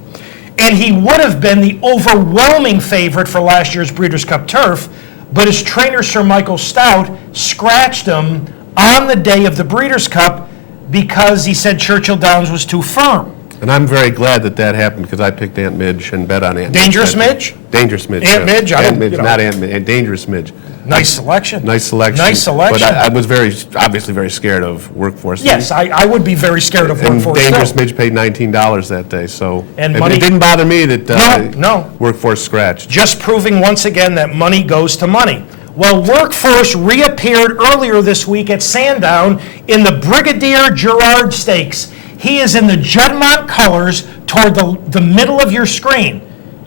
And he would have been the overwhelming favorite for last year's Breeders' Cup Turf, but his trainer, Sir Michael Stout, scratched him on the day of the Breeders' Cup because he said Churchill Downs was too firm. And I'm very glad that happened because I picked Aunt Midge and bet on Aunt Midge. Dangerous Midge? Dangerous Midge. Aunt Midge? Aunt Midge, not Aunt Midge, Dangerous Midge. Nice selection. Nice selection. Nice selection. But I was obviously very scared of Workforce. Yes, I would be very scared of Workforce. And Dangerous Midge paid $19 that day, so and it money, didn't bother me that no. Workforce scratched. Just proving once again that money goes to money. Well, Workforce reappeared earlier this week at Sandown in the Brigadier Gerard Stakes. He is in the Juddmonte colors toward the middle of your screen.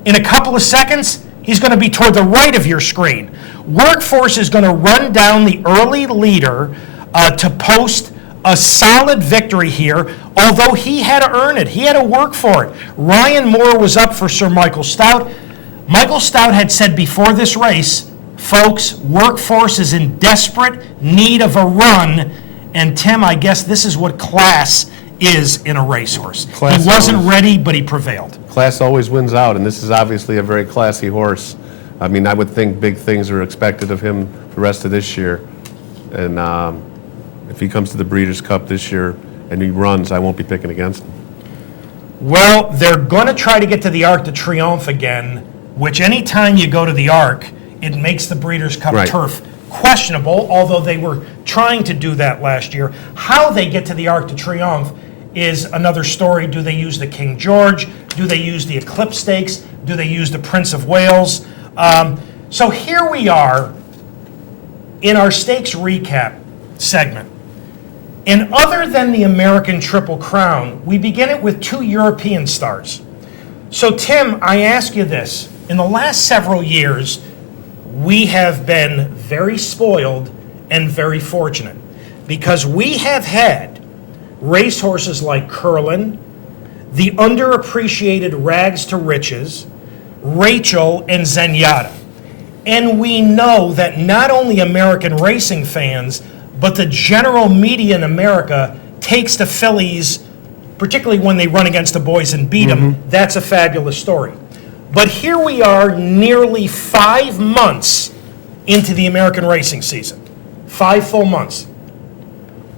In a couple of seconds, he's going to be toward the right of your screen. Workforce is going to run down the early leader to post a solid victory here, although he had to earn it. He had to work for it. Ryan Moore was up for Sir Michael Stout. Michael Stout had said before this race, folks, Workforce is in desperate need of a run. And Tim, I guess this is what class is in a racehorse. He wasn't ready, but he prevailed. Class always wins out, and this is obviously a very classy horse. I mean, I would think big things are expected of him the rest of this year. And if he comes to the Breeders' Cup this year and he runs, I won't be picking against him. Well, they're going to try to get to the Arc de Triomphe again, which anytime you go to the Arc, it makes the Breeders' Cup turf questionable, although they were trying to do that last year. How they get to the Arc de Triomphe is another story. Do they use the King George? Do they use the Eclipse Stakes? Do they use the Prince of Wales? So here we are in our stakes recap segment. And other than the American Triple Crown, we begin it with 2 European stars. So Tim, I ask you this. In the last several years, we have been very spoiled and very fortunate because we have had racehorses like Curlin, the underappreciated Rags to Riches, Rachel, and Zenyatta. And we know that not only American racing fans, but the general media in America takes the fillies, particularly when they run against the boys and beat them. That's a fabulous story. But here we are nearly 5 months into the American racing season. 5 full months.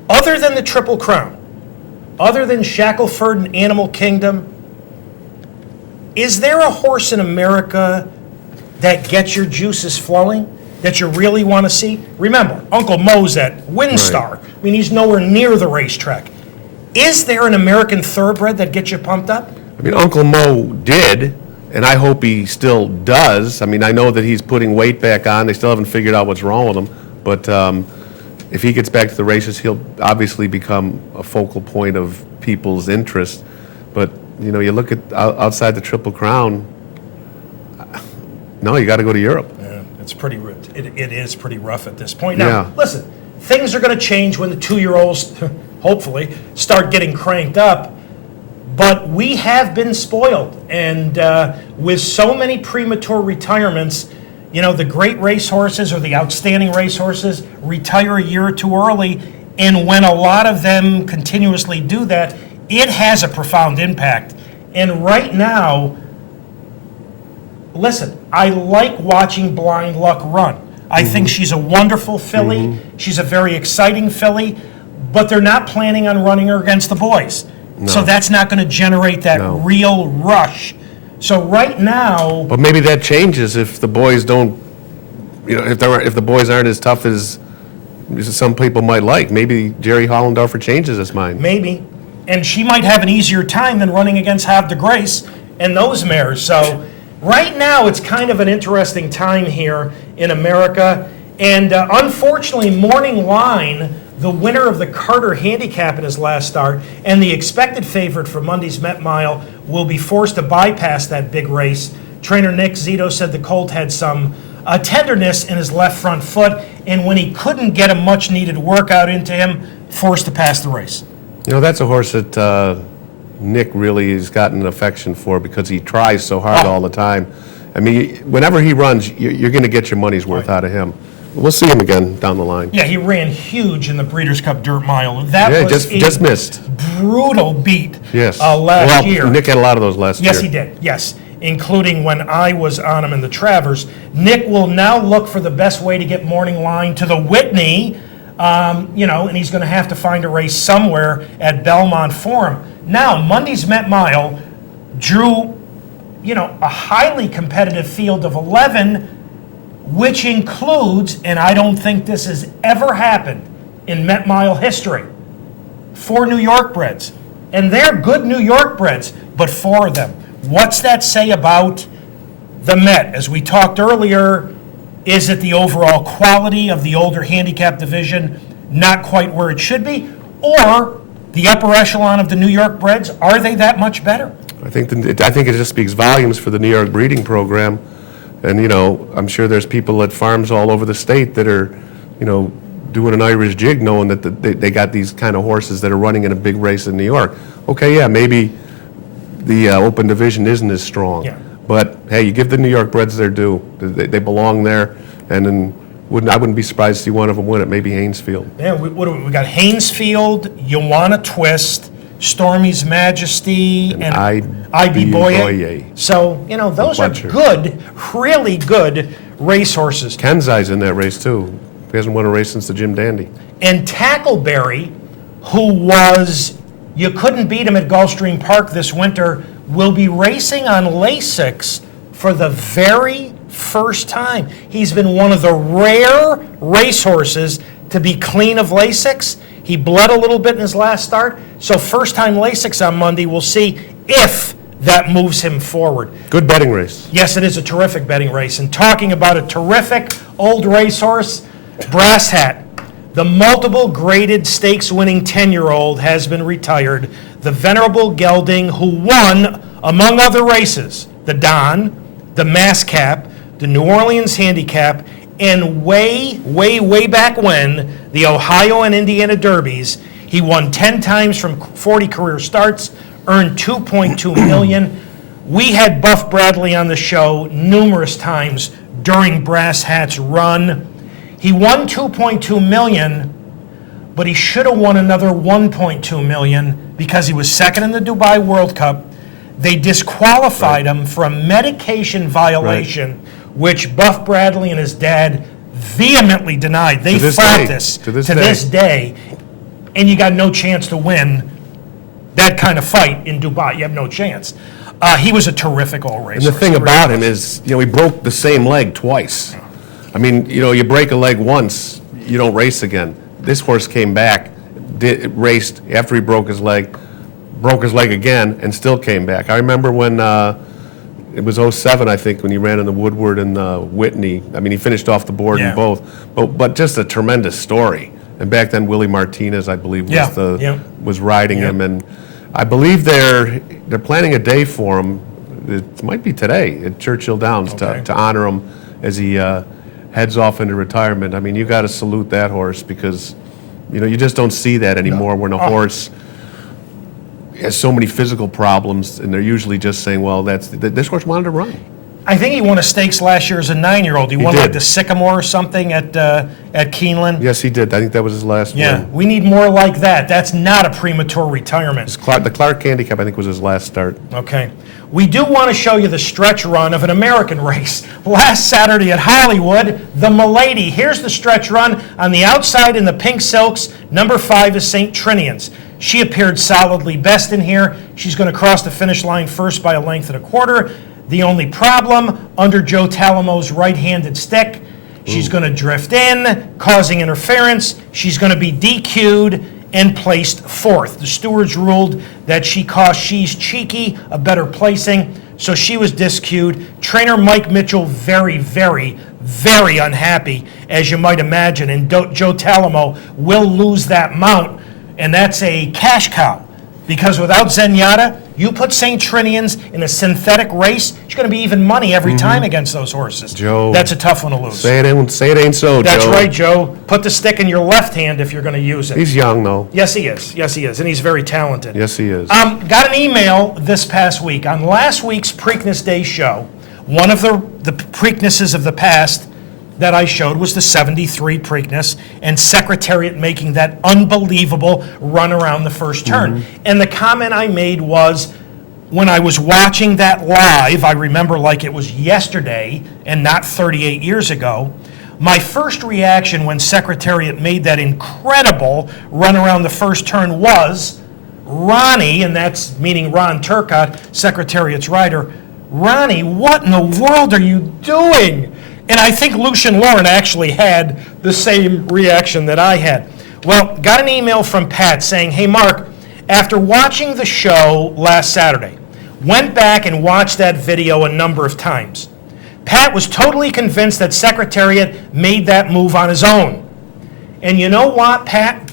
Other than the Triple Crown, other than Shackelford and Animal Kingdom, is there a horse in America that gets your juices flowing, that you really want to see? Remember, Uncle Mo's at Windstar. I mean, he's nowhere near the racetrack. Is there an American thoroughbred that gets you pumped up? I mean, Uncle Mo did, and I hope he still does. I mean, I know that he's putting weight back on. They still haven't figured out what's wrong with him. But if he gets back to the races, he'll obviously become a focal point of people's interest. But, you know, you look at outside the Triple Crown, no, you got to go to Europe. Yeah, it's pretty. It is pretty rough at this point. Now, listen, things are going to change when the 2-year-olds, hopefully, start getting cranked up. But we have been spoiled, and with so many premature retirements, you know, the great racehorses or the outstanding racehorses retire a year or 2 early, and when a lot of them continuously do that, it has a profound impact. And right now, listen, I like watching Blind Luck run. I think she's a wonderful filly. She's a very exciting filly, but they're not planning on running her against the boys. No. So that's not going to generate that real rush. So right now... But maybe that changes if the boys don't, you know, if the boys aren't as tough as some people might like. Maybe Jerry Hollendorfer changes his mind. Maybe. And she might have an easier time than running against Havre de Grace and those mares. So right now it's kind of an interesting time here in America. And unfortunately, Morning Line, the winner of the Carter Handicap in his last start, and the expected favorite for Monday's Met Mile, will be forced to bypass that big race. Trainer Nick Zito said the colt had some tenderness in his left front foot, and when he couldn't get a much-needed workout into him, forced to pass the race. You know, that's a horse that Nick really has gotten an affection for because he tries so hard all the time. I mean, whenever he runs, you're going to get your money's worth out of him. We'll see him again down the line. Yeah, he ran huge in the Breeders' Cup Dirt Mile. That was just missed. Brutal beat last year. Nick had a lot of those last year. Yes, he did. Yes, including when I was on him in the Travers. Nick will now look for the best way to get Morning Line to the Whitney, you know, and he's going to have to find a race somewhere at Belmont Forum. Now, Monday's Met Mile drew, you know, a highly competitive field of 11, which includes, and I don't think this has ever happened in Met Mile history, 4 New York breds. And they're good New York breds, but 4 of them. What's that say about the Met? As we talked earlier, is it the overall quality of the older handicap division not quite where it should be? Or the upper echelon of the New York breds, are they that much better? I think it just speaks volumes for the New York breeding program. And, you know, I'm sure there's people at farms all over the state that are, you know, doing an Irish jig knowing that they got these kind of horses that are running in a big race in New York. Okay, yeah, maybe the open division isn't as strong. Yeah. But, hey, you give the New York breds their due. They belong there, and then I wouldn't be surprised to see one of them win it, maybe Haynesfield. Yeah, we got Haynesfield, You Wanna Twist, Stormy's Majesty, and I.B. Boye. So, those are good, really good racehorses. Kenzai's in that race, too. He hasn't won a race since the Jim Dandy. And Tackleberry, you couldn't beat him at Gulfstream Park this winter, will be racing on Lasix for the very first time. He's been one of the rare racehorses to be clean of Lasix. He bled a little bit in his last start, so first time Lasix on Monday. We'll see if that moves him forward. Good betting race. Yes, it is a terrific betting race. And talking about a terrific old racehorse, Brass Hat. The multiple graded stakes winning 10-year-old has been retired. The venerable gelding who won, among other races, the Don, the Mass Cap, the New Orleans Handicap, and way back when, the Ohio and Indiana Derbies. He won 10 times from 40 career starts, earned $2.2 million. We had Buff Bradley on the show numerous times during Brass Hat's run. He won $2.2 million, but he should have won another $1.2 million because he was second in the Dubai World Cup. They disqualified him for a medication violation, which Buff Bradley and his dad vehemently denied. They fought this to this day, and you got no chance to win that kind of fight in Dubai. You have no chance. He was a terrific old racer. And the thing about him is, he broke the same leg twice. I mean, you break a leg once, you don't race again. This horse came back, raced after he broke his leg again, and still came back. I remember when it was 07, I think, when he ran in the Woodward and the Whitney. I mean, he finished off the board in both. But just a tremendous story. And back then, Willie Martinez, I believe, was riding him. And I believe they're planning a day for him. It might be today at Churchill Downs to honor him as he heads off into retirement. I mean, you got to salute that horse because, you just don't see that anymore when a horse has so many physical problems, and they're usually just saying, well, this horse wanted to run. I think he won a stakes last year as a 9-year-old. He won did. like the Sycamore or something at Keeneland. Yes, he did. I think that was his last win. We need more like that. That's not a premature retirement. The Clark Handicap, I think, was his last start. Okay. We do want to show you the stretch run of an American race. Last Saturday at Hollywood, the Milady. Here's the stretch run. On the outside in the pink silks, number 5 is St. Trinian's. She appeared solidly best in here. She's going to cross the finish line first by 1.25 lengths. The only problem, under Joe Talamo's right-handed stick, she's going to drift in, causing interference. She's going to be DQ'd and placed 4th. The stewards ruled that she cost She's Cheeky a better placing, so she was DQ'd. Trainer Mike Mitchell very, very, very unhappy, as you might imagine, and Joe Talamo will lose that mount, and that's a cash cow. Because without Zenyatta, you put St. Trinian's in a synthetic race, she's going to be even money every time against those horses. Joe, that's a tough one to lose. Say it ain't so, That's Joe. right, Joe. Put the stick in your left hand if you're going to use it. He's young, though. Yes, he is. Yes, he is. And he's very talented. Yes, he is. Got an email this past week. On last week's Preakness Day show, one of the Preaknesses of the past that I showed was the 73 Preakness and Secretariat making that unbelievable run around the first turn. And the comment I made was, when I was watching that live, I remember like it was yesterday and not 38 years ago, my first reaction when Secretariat made that incredible run around the first turn was, Ronnie, and that's meaning Ron Turcotte, Secretariat's rider, Ronnie, what in the world are you doing? And I think Lucian Lauren actually had the same reaction that I had. Well, got an email from Pat saying, hey, Mark, after watching the show last Saturday, went back and watched that video a number of times. Pat was totally convinced that Secretariat made that move on his own. And you know what, Pat?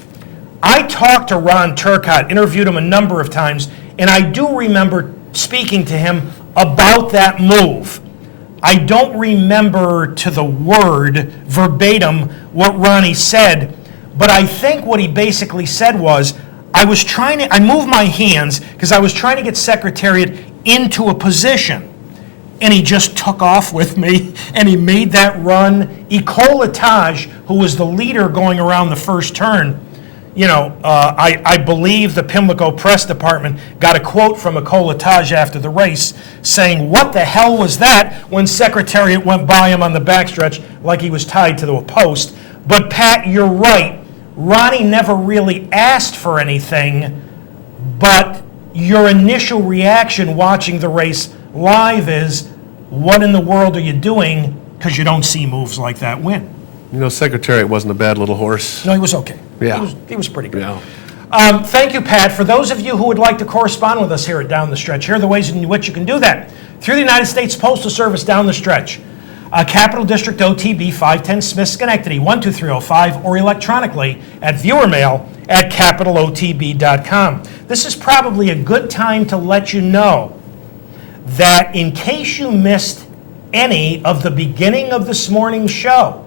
I talked to Ron Turcotte, interviewed him a number of times, and I do remember speaking to him about that move. I don't remember to the word verbatim what Ronnie said, But I think what he basically said was, I moved my hands because I was trying to get Secretariat into a position. And he just took off with me, and he made that run. Ecolatage, who was the leader going around the first turn, I believe the Pimlico Press Department got a quote from Ecolatage after the race saying, "What the hell was that?" when Secretariat went by him on the backstretch like he was tied to a post. But Pat, you're right. Ronnie never really asked for anything, but your initial reaction watching the race live is, what in the world are you doing? Because you don't see moves like that win. Secretariat wasn't a bad little horse. No, he was okay. Yeah. He was pretty good. Yeah. Thank you, Pat. For those of you who would like to correspond with us here at Down the Stretch, here are the ways in which you can do that. Through the United States Postal Service, Down the Stretch. Capital District OTB 510 Smith, Schenectady 12305, or electronically at viewermail@capitalotb.com. This is probably a good time to let you know that in case you missed any of the beginning of this morning's show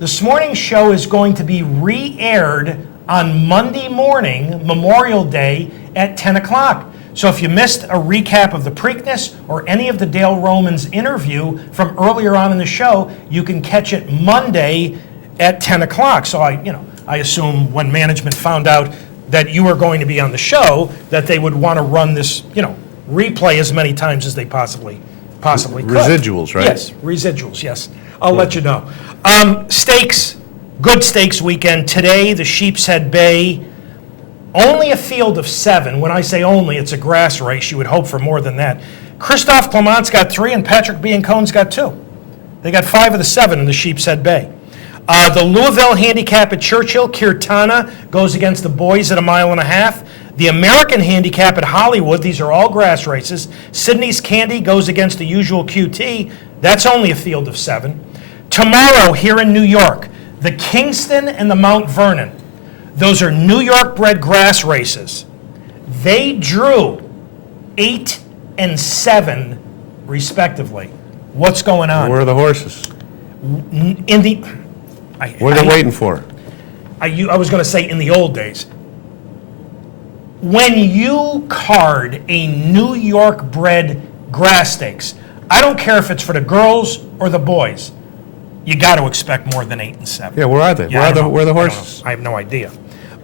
is going to be re-aired on Monday morning, Memorial Day, at 10 o'clock. So if you missed a recap of the Preakness or any of the Dale Romans interview from earlier on in the show, you can catch it Monday at 10 o'clock. So I assume when management found out that you were going to be on the show, that they would want to run this, replay as many times as they possibly could. Residuals, right? Yes, residuals, yes. I'll let you know. Stakes, good stakes weekend. Today, the Sheepshead Bay, only a field of 7. When I say only, it's a grass race. You would hope for more than that. Christophe Clement's got 3, and Patrick Biancone's got 2. They got 5 of the 7 in the Sheepshead Bay. The Louisville Handicap at Churchill, Kirtana, goes against the boys at 1.5 miles. The American Handicap at Hollywood, these are all grass races. Sydney's Candy goes against the usual QT. That's only a field of 7. Tomorrow, here in New York, the Kingston and the Mount Vernon. Those are New York bred grass races. They drew 8 and 7, respectively. What's going on? Where are the horses? What are they waiting for? I was going to say in the old days. When you card a New York bred grass stakes, I don't care if it's for the girls or the boys, you got to expect more than 8 and 7. Yeah, where are they? Yeah, where are the horses? I have no idea.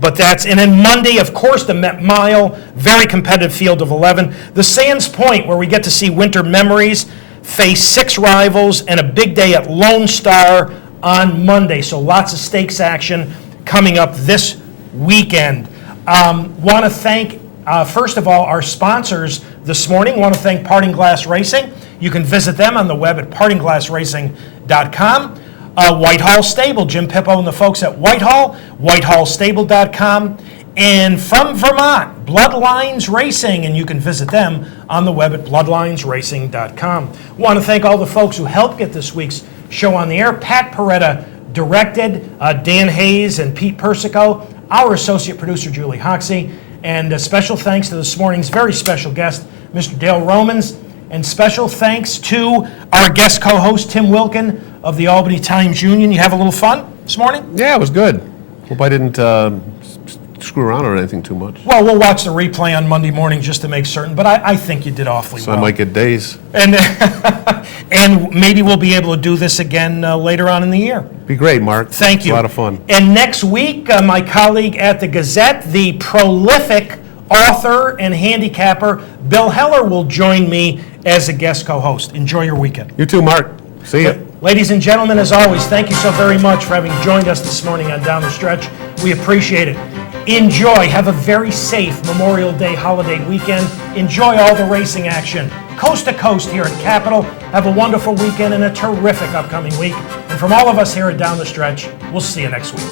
But and then Monday, of course, the Met Mile, very competitive field of 11. The Sands Point, where we get to see Winter Memories face 6 rivals, and a big day at Lone Star on Monday. So lots of stakes action coming up this weekend. Want to thank, first of all, our sponsors this morning. Want to thank Parting Glass Racing. You can visit them on the web at partingglassracing.com. Whitehall Stable, Jim Pippo and the folks at Whitehall, whitehallstable.com. And from Vermont, Bloodlines Racing, and you can visit them on the web at bloodlinesracing.com. Want to thank all the folks who helped get this week's show on the air. Pat Peretta directed, Dan Hayes and Pete Persico, our associate producer, Julie Hoxie, and a special thanks to this morning's very special guest, Mr. Dale Romans, and special thanks to our guest co-host, Tim Wilkin of the Albany Times-Union. You have a little fun this morning? Yeah, it was good. Hope I didn't screw around or anything too much. Well, we'll watch the replay on Monday morning just to make certain, but I think you did awfully well. So I might get days. And maybe we'll be able to do this again later on in the year. Be great, Mark. Thank you. A lot of fun. And next week, my colleague at the Gazette, the prolific author and handicapper, Bill Heller, will join me as a guest co-host. Enjoy your weekend. You too, Mark. See you. Ladies and gentlemen, as always, thank you so very much for having joined us this morning on Down the Stretch. We appreciate it. Enjoy. Have a very safe Memorial Day holiday weekend. Enjoy all the racing action, coast to coast here at Capitol. Have a wonderful weekend and a terrific upcoming week. And from all of us here at Down the Stretch, we'll see you next week.